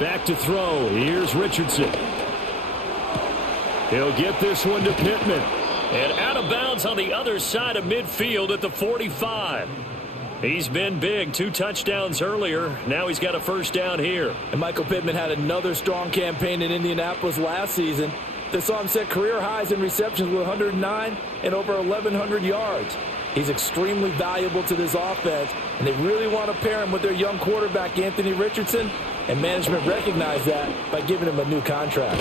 Back to throw. Here's Richardson. He'll get this one to Pittman. And out of bounds on the other side of midfield at the 45. He's been big. 2 touchdowns earlier. Now he's got a first down here. And Michael Pittman had another strong campaign in Indianapolis last season. They saw him set career highs in receptions with 109 and over 1,100 yards. He's extremely valuable to this offense, and they really want to pair him with their young quarterback, Anthony Richardson, and management recognized that by giving him a new contract.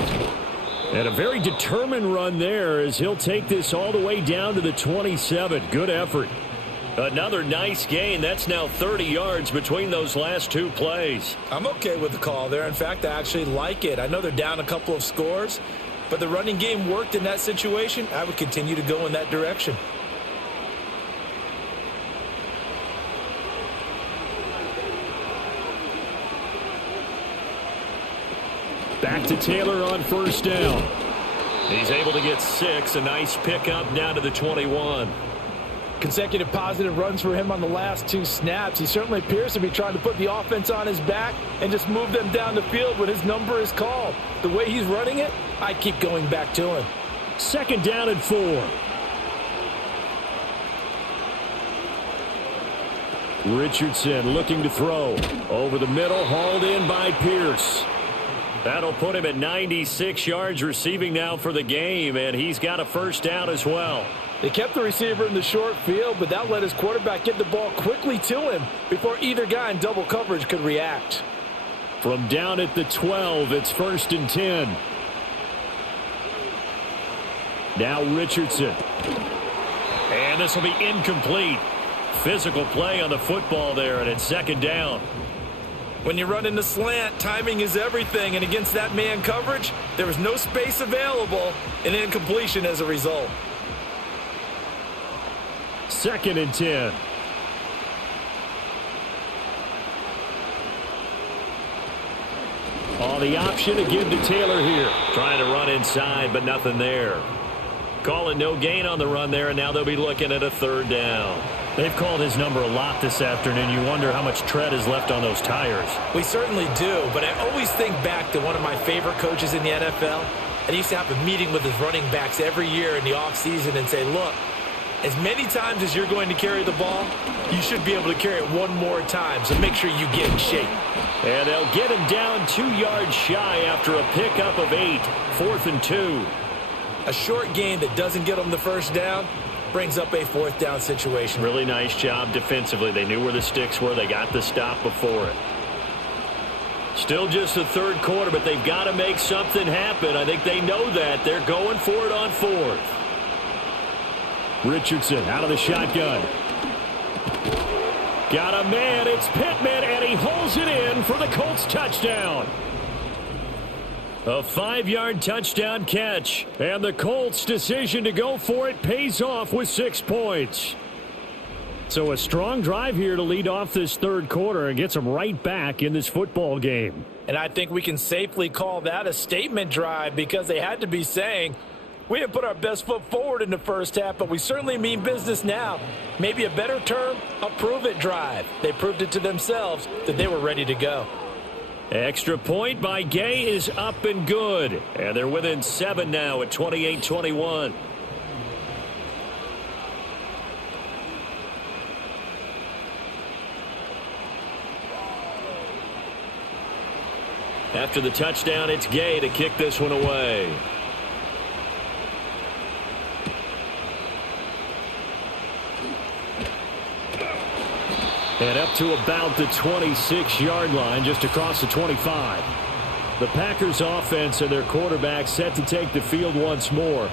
And a very determined run there as he'll take this all the way down to the 27. Good effort. Another nice gain. That's now 30 yards between those last two plays. I'm okay with the call there. In fact, I actually like it. I know they're down a couple of scores, but the running game worked in that situation. I would continue to go in that direction. Back to Taylor on first down. He's able to get 6. A nice pickup down to the 21. Consecutive positive runs for him on the last 2 snaps. He certainly appears to be trying to put the offense on his back and just move them down the field when his number is called. The way he's running it, I keep going back to him. 2nd down and 4. Richardson looking to throw. Over the middle, hauled in by Pierce. That'll put him at 96 yards receiving now for the game, and he's got a first down as well. They kept the receiver in the short field, but that let his quarterback get the ball quickly to him before either guy in double coverage could react. From down at the 12, it's 1st and 10. Now Richardson. And this will be incomplete. Physical play on the football there, and it's 2nd down. When you run in the slant, timing is everything, and against that man coverage, there was no space available, and incompletion as a result. 2nd and 10. On the option to give to Taylor here. Trying to run inside, but nothing there. Calling no gain on the run there, and now they'll be looking at a 3rd down. They've called his number a lot this afternoon. You wonder how much tread is left on those tires. We certainly do, but I always think back to one of my favorite coaches in the NFL. And he used to have a meeting with his running backs every year in the offseason and say, look, as many times as you're going to carry the ball, you should be able to carry it one more time, so make sure you get in shape. And they'll get him down 2 yards shy after a pickup of 8. 4th and 2. A short gain that doesn't get them the first down brings up a 4th down situation. Really nice job defensively. They knew where the sticks were. They got the stop before it. Still just the 3rd quarter, but they've got to make something happen. I think they know that. They're going for it on 4th. Richardson out of the shotgun. Got a man. It's Pittman, and he holds it in for the Colts touchdown. A 5-yard touchdown catch, and the Colts' decision to go for it pays off with 6 points. So a strong drive here to lead off this 3rd quarter and gets them right back in this football game. And I think we can safely call that a statement drive because they had to be saying, we didn't put our best foot forward in the first half, but we certainly mean business now. Maybe a better term, a prove-it drive. They proved it to themselves that they were ready to go. Extra point by Gay is up and good. And they're within 7 now at 28-21. After the touchdown, it's Gay to kick this one away. And up to about the 26-yard line, just across the 25. The Packers offense and their quarterback set to take the field once more.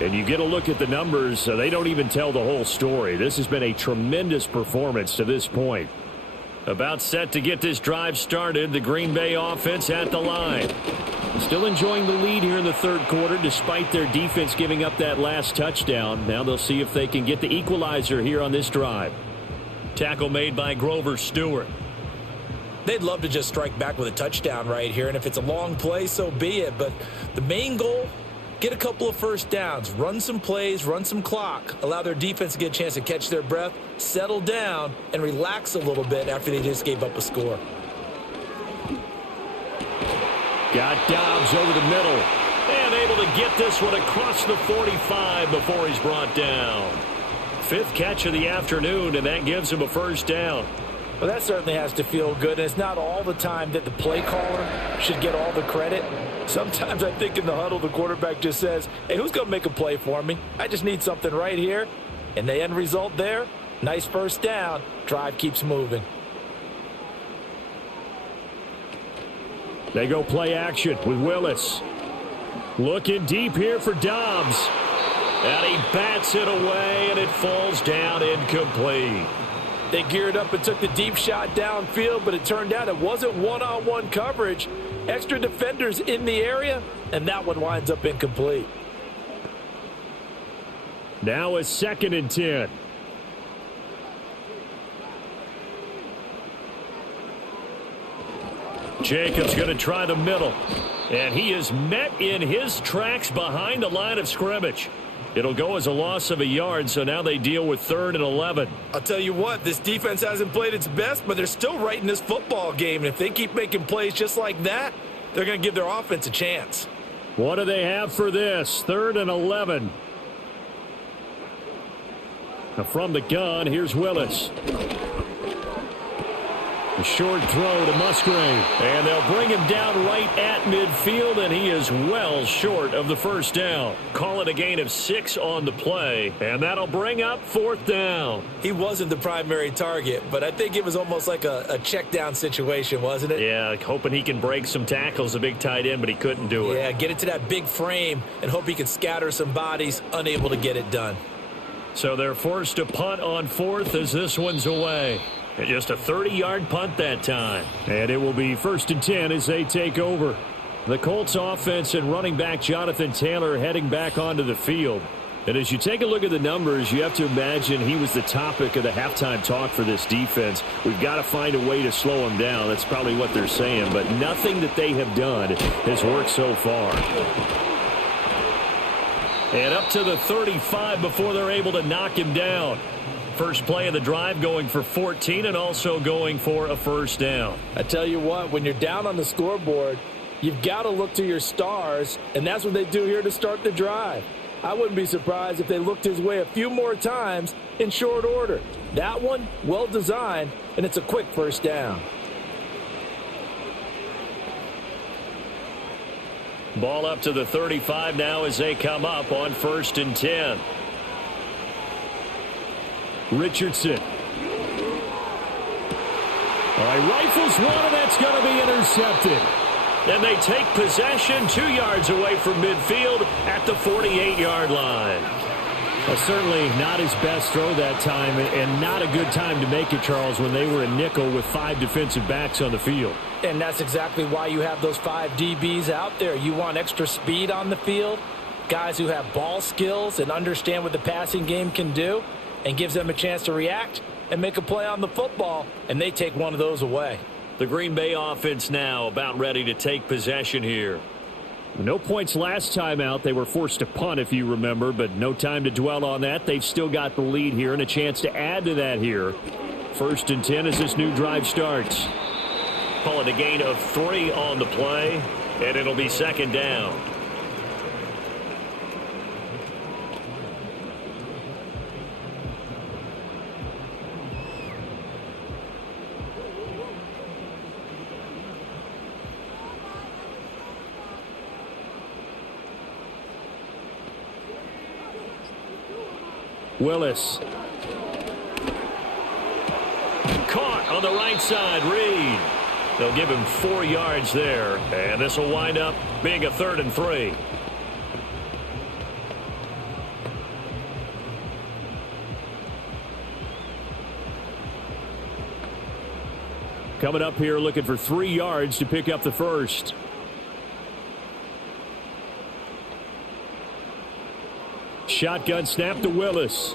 And you get a look at the numbers, they don't even tell the whole story. This has been a tremendous performance to this point. About set to get this drive started, the Green Bay offense at the line. Still enjoying the lead here in the 3rd quarter despite their defense giving up that last touchdown. Now they'll see if they can get the equalizer here on this drive. Tackle made by Grover Stewart. They'd love to just strike back with a touchdown right here, and if it's a long play, so be it. But the main goal, get a couple of first downs, run some plays, run some clock, allow their defense to get a chance to catch their breath, settle down, and relax a little bit after they just gave up a score. Got Dobbs over the middle, and able to get this one across the 45 before he's brought down. 5th catch of the afternoon, and that gives him a first down. Well, that certainly has to feel good, and it's not all the time that the play caller should get all the credit. Sometimes I think in the huddle the quarterback just says, hey, who's going to make a play for me? I just need something right here. And the end result there, nice first down. Drive keeps moving. They go play action with Willis. Looking deep here for Dobbs. And he bats it away, and it falls down incomplete. They geared up and took the deep shot downfield, but it turned out it wasn't one-on-one coverage. Extra defenders in the area, and that one winds up incomplete. Now it's 2nd and 10. Jacobs going to try the middle. And he is met in his tracks behind the line of scrimmage. It'll go as a loss of a yard, so now they deal with 3rd and 11. I'll tell you what, this defense hasn't played its best, but they're still right in this football game. And if they keep making plays just like that, they're going to give their offense a chance. What do they have for this? 3rd and 11. Now from the gun, here's Willis. A short throw to Musgrave. And they'll bring him down right at midfield, and he is well short of the first down. Call it a gain of 6 on the play, and that'll bring up 4th down. He wasn't the primary target, but I think it was almost like a check down situation, wasn't it? Yeah, hoping he can break some tackles, a big tight end, but he couldn't do it. Yeah, get it to that big frame and hope he can scatter some bodies, unable to get it done. So they're forced to punt on 4th as this one's away. And just a 30-yard punt that time. And it will be 1st and 10 as they take over. The Colts offense and running back Jonathan Taylor heading back onto the field. And as you take a look at the numbers, you have to imagine he was the topic of the halftime talk for this defense. We've got to find a way to slow him down. That's probably what they're saying. But nothing that they have done has worked so far. And up to the 35 before they're able to knock him down. First play of the drive going for 14 and also going for a first down. I tell you what, when you're down on the scoreboard, you've got to look to your stars, and that's what they do here to start the drive. I wouldn't be surprised if they looked his way a few more times in short order. That one, well designed, and it's a quick first down. Ball up to the 35 now as they come up on 1st and 10. Richardson. All right, rifles one, and that's going to be intercepted. And they take possession 2 yards away from midfield at the 48-yard line. Well, certainly not his best throw that time, and not a good time to make it, Charles, when they were in nickel with 5 defensive backs on the field. And that's exactly why you have those 5 DBs out there. You want extra speed on the field, guys who have ball skills and understand what the passing game can do, and gives them a chance to react and make a play on the football, and they take one of those away. The Green Bay offense now about ready to take possession here. No points last time out. They were forced to punt, if you remember, but no time to dwell on that. They've still got the lead here and a chance to add to that here. 1st and 10 as this new drive starts. Call it a gain of 3 on the play, and it'll be 2nd down. Willis. Caught on the right side. Reed. They'll give him 4 yards there. And this will wind up being a 3rd and 3. Coming up here looking for 3 yards to pick up the first. Shotgun snap to Willis.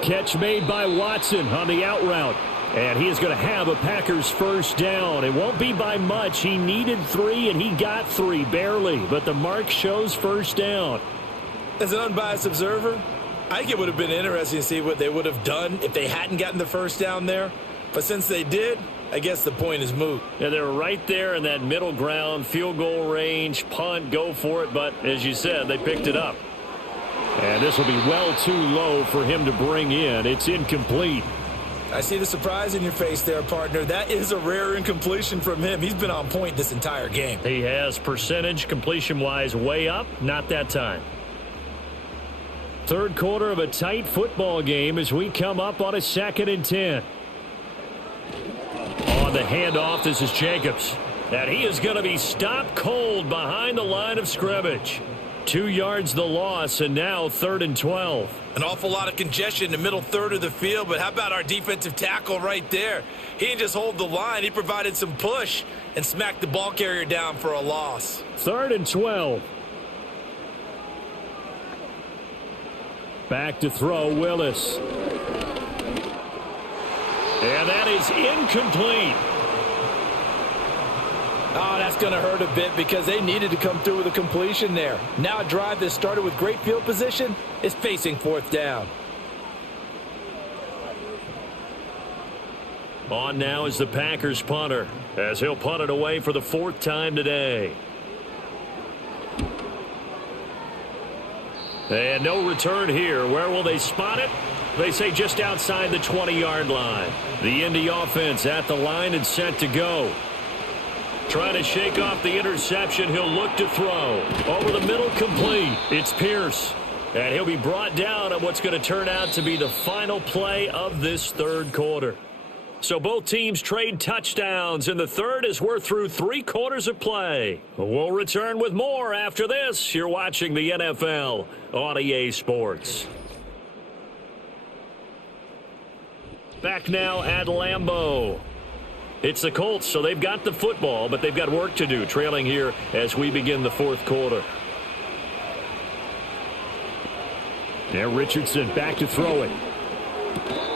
Catch made by Watson on the out route. And he is going to have a Packers first down. It won't be by much. He needed 3, and he got 3, barely. But the mark shows first down. As an unbiased observer, I think it would have been interesting to see what they would have done if they hadn't gotten the first down there. But since they did, I guess the point is moot. Yeah, they were right there in that middle ground, field goal range, punt, go for it. But as you said, they picked it up. And this will be well too low for him to bring in. It's incomplete. I see the surprise in your face there, partner. That is a rare incompletion from him. He's been on point this entire game. He has percentage completion-wise way up. Not that time. Third quarter of a tight football game as we come up on a 2nd and 10. On the handoff, this is Jacobs. And he is going to be stopped cold behind the line of scrimmage. 2 yards the loss, and now 3rd and 12. An awful lot of congestion in the middle third of the field, but how about our defensive tackle right there? He didn't just hold the line. He provided some push and smacked the ball carrier down for a loss. 3rd and 12. Back to throw, Willis. And that is incomplete. Oh, that's going to hurt a bit because they needed to come through with a completion there. Now a drive that started with great field position is facing 4th down. On now is the Packers punter as he'll punt it away for the 4th time today. And no return here. Where will they spot it? They say just outside the 20-yard line. The Indy offense at the line and set to go. Trying to shake off the interception. He'll look to throw. Over the middle, complete. It's Pierce. And he'll be brought down on what's going to turn out to be the final play of this 3rd quarter. So both teams trade touchdowns in the 3rd as we're through 3 quarters of play. We'll return with more after this. You're watching the NFL on EA Sports. Back now at Lambeau. It's the Colts, so they've got the football, but they've got work to do, trailing here as we begin the 4th quarter. There, Richardson back to throw it.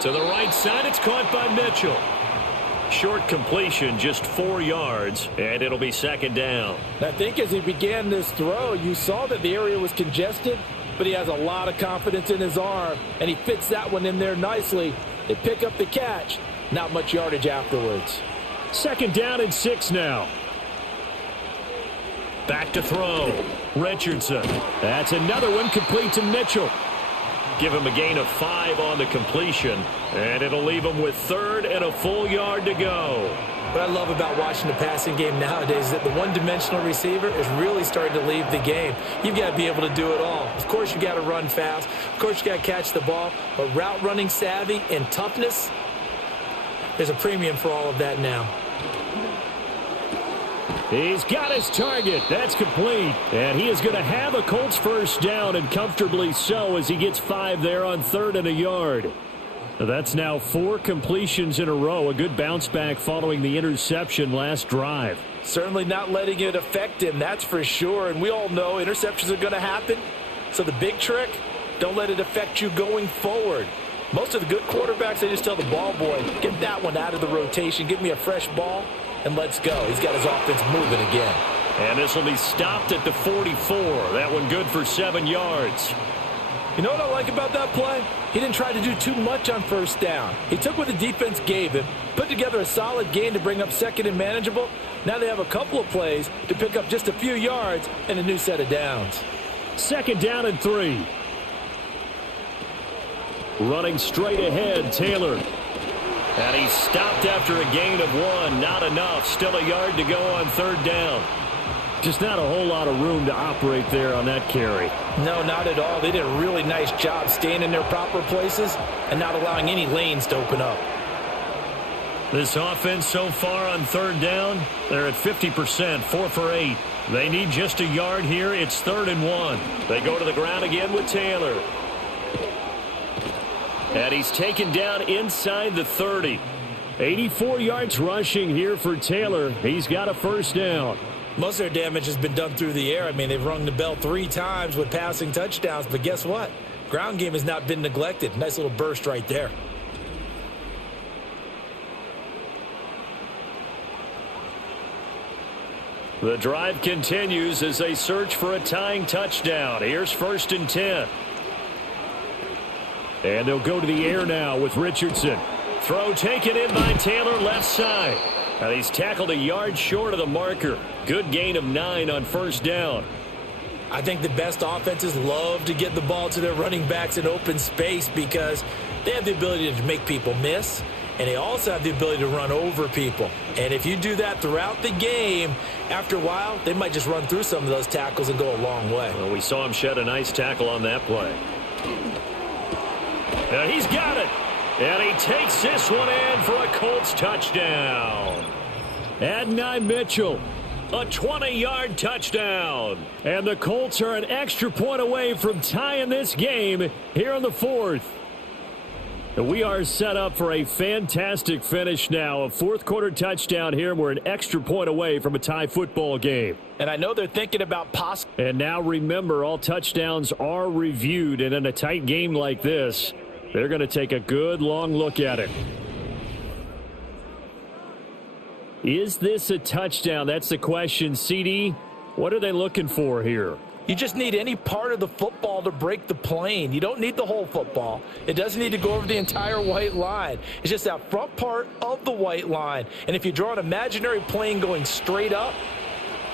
To the right side, it's caught by Mitchell. Short completion, just 4 yards, and it'll be 2nd down. I think as he began this throw, you saw that the area was congested, but he has a lot of confidence in his arm, and he fits that one in there nicely. They pick up the catch. Not much yardage afterwards. 2nd down and 6 now. Back to throw. Richardson. That's another one complete to Mitchell. Give him a gain of 5 on the completion, and it'll leave him with 3rd and a full yard to go. What I love about watching the passing game nowadays is that the one-dimensional receiver is really starting to leave the game. You've got to be able to do it all. Of course, you got to run fast. Of course, you got to catch the ball. But route running savvy and toughness, there's a premium for all of that now. He's got his target. That's complete. And he is going to have a Colts 1st down, and comfortably so, as he gets 5 there on 3rd and a yard. That's now 4 completions in a row. A good bounce back following the interception last drive. Certainly not letting it affect him, that's for sure. And we all know interceptions are going to happen. So the big trick, don't let it affect you going forward. Most of the good quarterbacks, they just tell the ball boy, get that one out of the rotation, give me a fresh ball, and let's go. He's got his offense moving again. And this will be stopped at the 44. That one good for 7 yards. You know what I like about that play? He didn't try to do too much on 1st down. He took what the defense gave him, put together a solid gain to bring up 2nd and manageable. Now they have a couple of plays to pick up just a few yards and a new set of downs. 2nd down and 3. Running straight ahead, Taylor. And he's stopped after a gain of 1. Not enough. Still a yard to go on 3rd down. Just not a whole lot of room to operate there on that carry. No, not at all. They did a really nice job staying in their proper places and not allowing any lanes to open up. This offense so far on 3rd down, they're at 50%, 4 for 8. They need just a yard here. It's 3rd and 1. They go to the ground again with Taylor. And he's taken down inside the 30. 84 yards rushing here for Taylor. He's got a 1st down. Most of their damage has been done through the air. I mean, they've rung the bell 3 times with passing touchdowns, but guess what? Ground game has not been neglected. Nice little burst right there. The drive continues as they search for a tying touchdown. Here's 1st and 10. And they'll go to the air now with Richardson. Throw taken in by Taylor, left side. And he's tackled a yard short of the marker. Good gain of 9 on 1st down. I think the best offenses love to get the ball to their running backs in open space because they have the ability to make people miss, and they also have the ability to run over people. And if you do that throughout the game, after a while, they might just run through some of those tackles and go a long way. Well, we saw him shed a nice tackle on that play. And he's got it. And he takes this one in for a Colts touchdown. Adonai Mitchell, a 20-yard touchdown. And the Colts are an extra point away from tying this game here in the fourth. And we are set up for a fantastic finish now. A fourth-quarter touchdown here. We're an extra point away from a tie football game. And I know they're thinking about And now remember, all touchdowns are reviewed. And in a tight game like this, they're going to take a good long look at it. Is this a touchdown? That's the question. CD, what are they looking for here? You just need any part of the football to break the plane. You don't need the whole football. It doesn't need to go over the entire white line. It's just that front part of the white line. And if you draw an imaginary plane going straight up,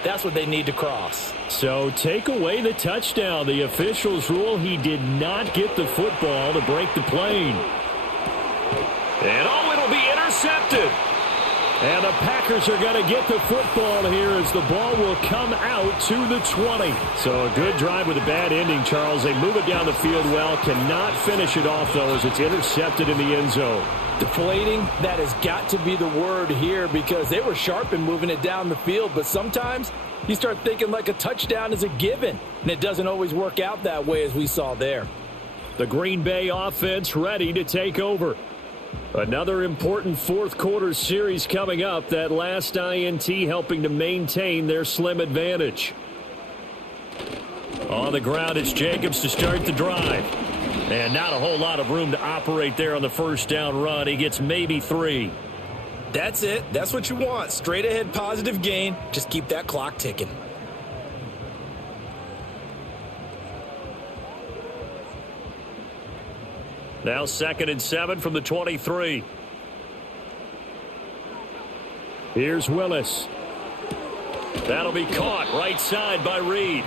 that's what they need to cross. So take away the touchdown. The officials rule he did not get the football to break the plane. And it'll be intercepted. And the Packers are going to get the football here as the ball will come out to the 20. So a good drive with a bad ending, Charles. They move it down the field well. Cannot finish it off, though, as it's intercepted in the end zone. Deflating, that has got to be the word here because they were sharp in moving it down the field. But sometimes you start thinking like a touchdown is a given, and it doesn't always work out that way as we saw there. The Green Bay offense ready to take over. Another important fourth-quarter series coming up. That last INT helping to maintain their slim advantage. On the ground, it's Jacobs to start the drive. And not a whole lot of room to operate there on the first down run. He gets maybe 3. That's it. That's what you want. Straight ahead positive gain. Just keep that clock ticking. Now 2nd and 7 from the 23. Here's Willis. That'll be caught right side by Reed.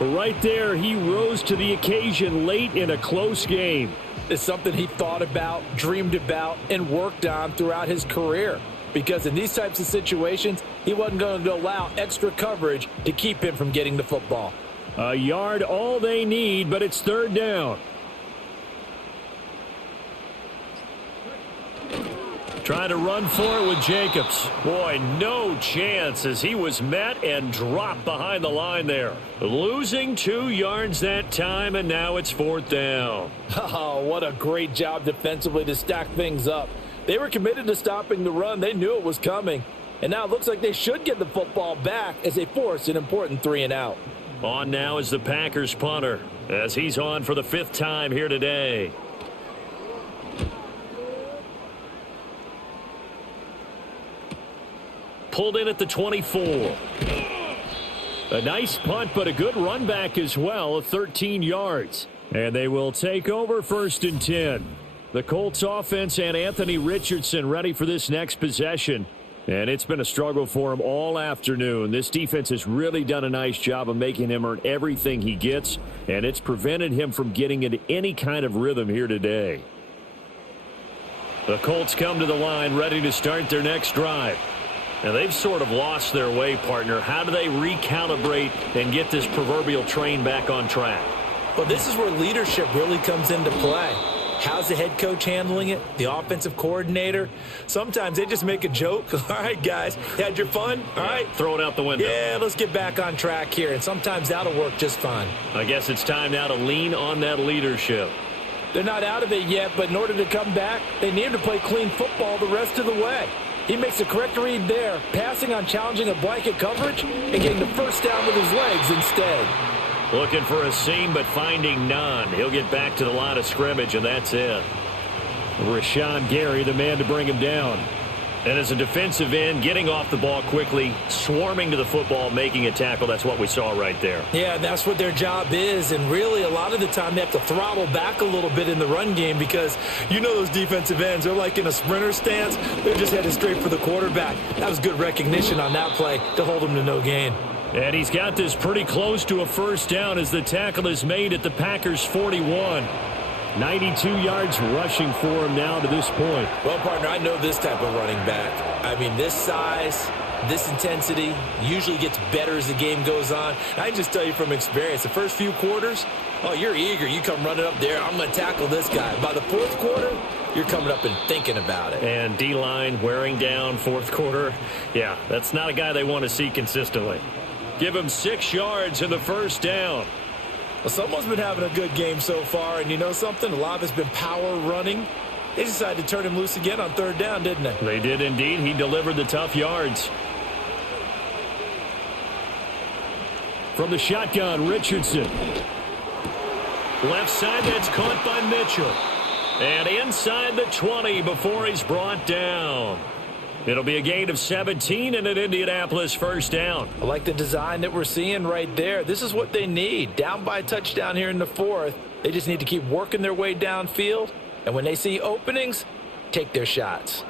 Right there, he rose to the occasion late in a close game. It's something he thought about, dreamed about, and worked on throughout his career. Because in these types of situations, he wasn't going to allow extra coverage to keep him from getting the football. A yard all they need, but it's 3rd down. Trying to run for it with Jacobs. Boy, no chance as he was met and dropped behind the line there. Losing 2 yards that time, and now it's 4th down. Oh, what a great job defensively to stack things up. They were committed to stopping the run. They knew it was coming. And now it looks like they should get the football back as they force an important 3 and out. On now is the Packers punter as he's on for the 5th time here today. Pulled in at the 24. A nice punt, but a good run back as well of 13 yards. And they will take over 1st and 10. The Colts offense and Anthony Richardson ready for this next possession. And it's been a struggle for him all afternoon. This defense has really done a nice job of making him earn everything he gets. And it's prevented him from getting into any kind of rhythm here today. The Colts come to the line ready to start their next drive. Now, they've sort of lost their way, partner. How do they recalibrate and get this proverbial train back on track? Well, this is where leadership really comes into play. How's the head coach handling it? The offensive coordinator? Sometimes they just make a joke. All right, guys, had your fun? All right. Throw it out the window. Yeah, let's get back on track here. And sometimes that'll work just fine. I guess it's time now to lean on that leadership. They're not out of it yet, but in order to come back, they need to play clean football the rest of the way. He makes the correct read there, passing on challenging a blanket coverage and getting the first down with his legs instead. Looking for a seam, but finding none. He'll get back to the line of scrimmage, and that's it. Rashawn Gary, the man to bring him down. And as a defensive end, getting off the ball quickly, swarming to the football, making a tackle. That's what we saw right there. Yeah, that's what their job is. And really, a lot of the time, they have to throttle back a little bit in the run game because you know those defensive ends. They're like in a sprinter stance. They're just headed straight for the quarterback. That was good recognition on that play to hold him to no gain. And he's got this pretty close to a first down as the tackle is made at the Packers' 41. 92 yards rushing for him now to this point. Well, partner, I know this type of running back. I mean, this size, this intensity usually gets better as the game goes on. I can just tell you from experience, the first few quarters, oh, you're eager. You come running up there, I'm going to tackle this guy. By the fourth quarter, you're coming up and thinking about it. And D-line wearing down fourth quarter. Yeah, that's not a guy they want to see consistently. Give him 6 yards in the first down. Well, someone's been having a good game so far, and you know something? A lot of it's been power running. They decided to turn him loose again on third down, didn't they? They did indeed. He delivered the tough yards. From the shotgun, Richardson. Left side, that's caught by Mitchell. And inside the 20 before he's brought down. It'll be a gain of 17 and an Indianapolis first down. I like the design that we're seeing right there. This is what they need. Down by a touchdown here in the fourth. They just need to keep working their way downfield. And when they see openings, take their shots.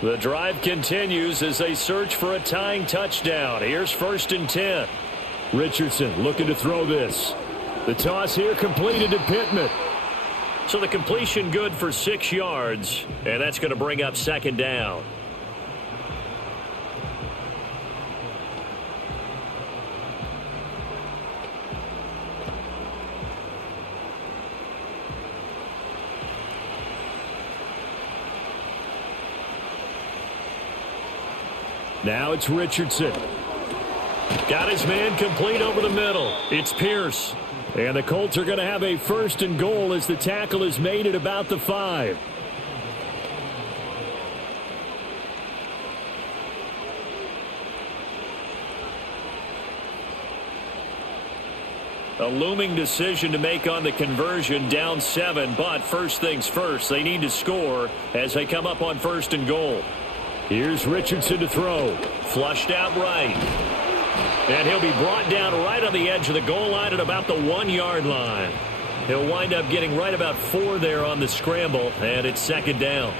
The drive continues as they search for a tying touchdown. Here's 1st and 10. Richardson looking to throw this. The toss here completed to Pittman. So the completion good for 6 yards, and that's going to bring up 2nd down. Now it's Richardson. Got his man complete over the middle. It's Pierce. And the Colts are going to have a 1st and goal as the tackle is made at about the 5. A looming decision to make on the conversion, down 7, but first things first, they need to score as they come up on 1st and goal. Here's Richardson to throw. Flushed out right. And he'll be brought down right on the edge of the goal line at about the 1-yard line. He'll wind up getting right about 4 there on the scramble, and it's 2nd down.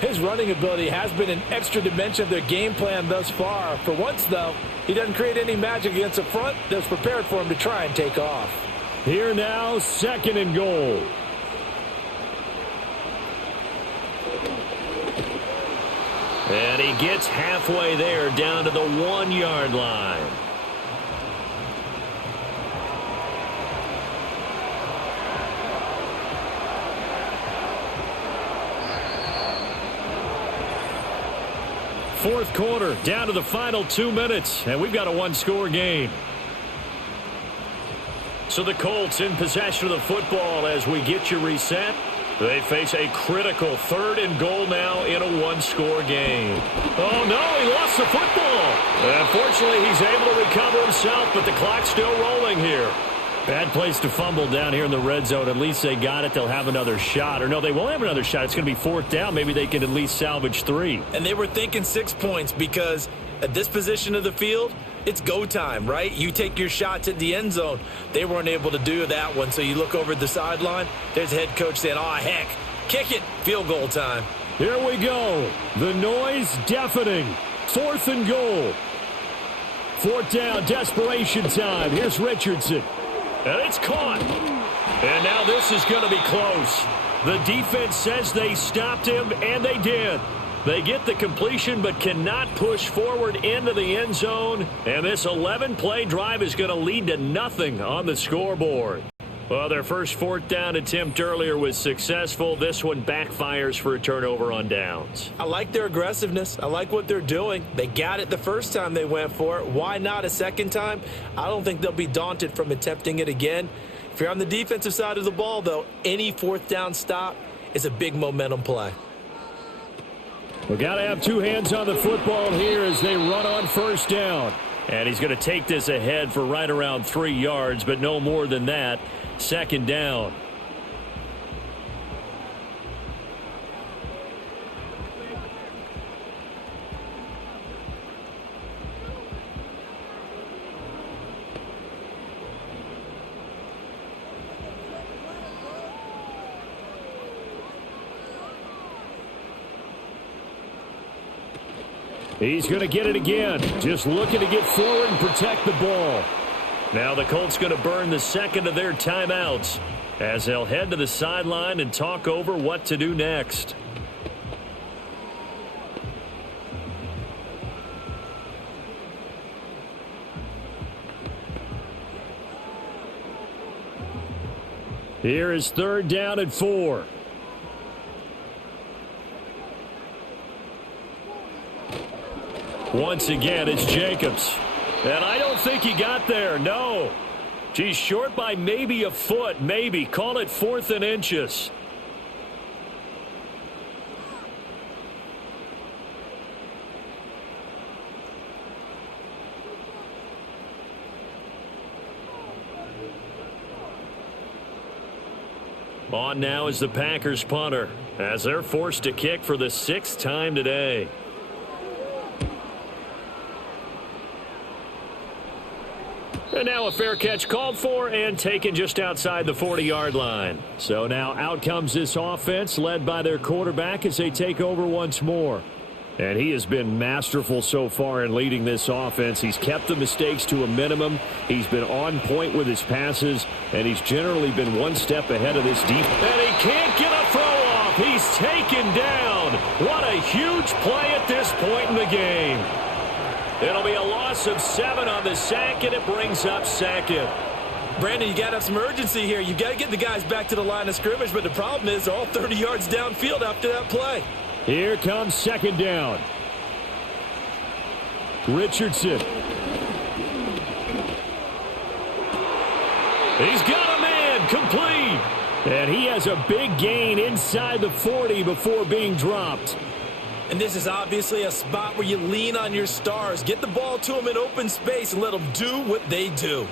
His running ability has been an extra dimension of their game plan thus far. For once, though, he doesn't create any magic against the front that's prepared for him to try and take off. Here now, 2nd and goal. And he gets halfway there down to the 1-yard line. Fourth quarter, down to the final 2 minutes, and we've got a 1-score game. So the Colts in possession of the football as we get you reset. They face a critical 3rd and goal now in a 1-score game. Oh, no, he lost the football. Unfortunately, he's able to recover himself, but the clock's still rolling here. Bad place to fumble down here in the red zone. At least they got it. They'll have another shot. Or no, they won't have another shot. It's going to be 4th down. Maybe they can at least salvage 3. And they were thinking 6 points because at this position of the field, it's go time, right? You take your shots at the end zone. They weren't able to do that one. So you look over at the sideline. There's the head coach saying, oh, heck, kick it. Field goal time. Here we go. The noise deafening. 4th and goal. 4th down, desperation time. Here's Richardson. And it's caught. And now this is going to be close. The defense says they stopped him, and they did. They get the completion but cannot push forward into the end zone. And this 11-play drive is going to lead to nothing on the scoreboard. Well, their first 4th down attempt earlier was successful. This one backfires for a turnover on downs. I like their aggressiveness. I like what they're doing. They got it the first time they went for it. Why not a second time? I don't think they'll be daunted from attempting it again. If you're on the defensive side of the ball, though, any 4th down stop is a big momentum play. We've got to have 2 hands on the football here as they run on 1st down. And he's going to take this ahead for right around 3 yards, but no more than that. 2nd down. He's going to get it again. Just looking to get forward and protect the ball. Now the Colts going to burn the second of their timeouts as they'll head to the sideline and talk over what to do next. Here is 3rd down and 4. Once again, it's Jacobs. And I don't think he got there, no. He's short by maybe a foot, maybe. Call it 4th and inches. On now is the Packers punter as they're forced to kick for the 6th time today. And now a fair catch called for and taken just outside the 40-yard line. So now out comes this offense led by their quarterback as they take over once more. And he has been masterful so far in leading this offense. He's kept the mistakes to a minimum. He's been on point with his passes, and he's generally been one step ahead of this defense. And he can't get a throw off. He's taken down. What a huge play at this point in the game. It'll be a loss of 7 on the sack, and it brings up 2nd. Brandon, you got to have some urgency here. You got to get the guys back to the line of scrimmage, but the problem is they're all 30 yards downfield after that play. Here comes 2nd down. Richardson. He's got a man complete. And he has a big gain inside the 40 before being dropped. And this is obviously a spot where you lean on your stars. Get the ball to them in open space and let them do what they do.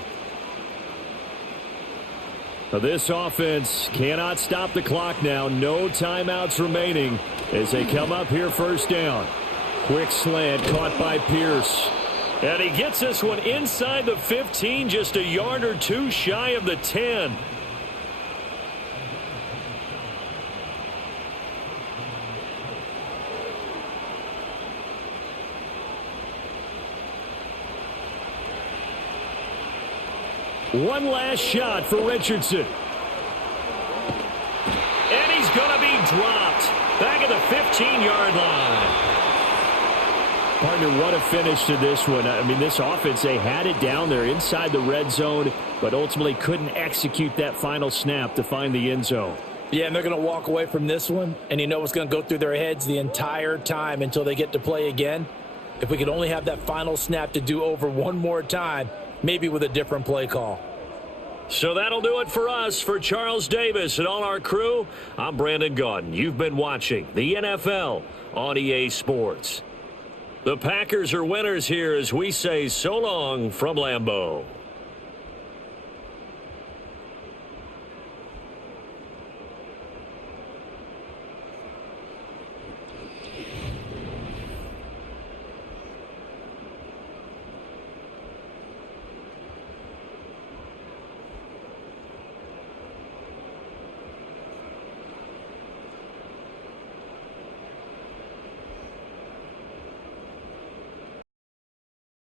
This offense cannot stop the clock now. No timeouts remaining as they come up here 1st down. Quick slant caught by Pierce. And he gets this one inside the 15, just a yard or 2 shy of the 10. One last shot for Richardson. And he's going to be dropped back at the 15-yard line. Partner, what a finish to this one. I mean, this offense, they had it down there inside the red zone, but ultimately couldn't execute that final snap to find the end zone. Yeah, and they're going to walk away from this one, and you know what's going to go through their heads the entire time until they get to play again. If we could only have that final snap to do over one more time, maybe with a different play call. So that'll do it for us. For Charles Davis and all our crew, I'm Brandon Gaudin. You've been watching the NFL on EA Sports. The Packers are winners here as we say so long from Lambeau.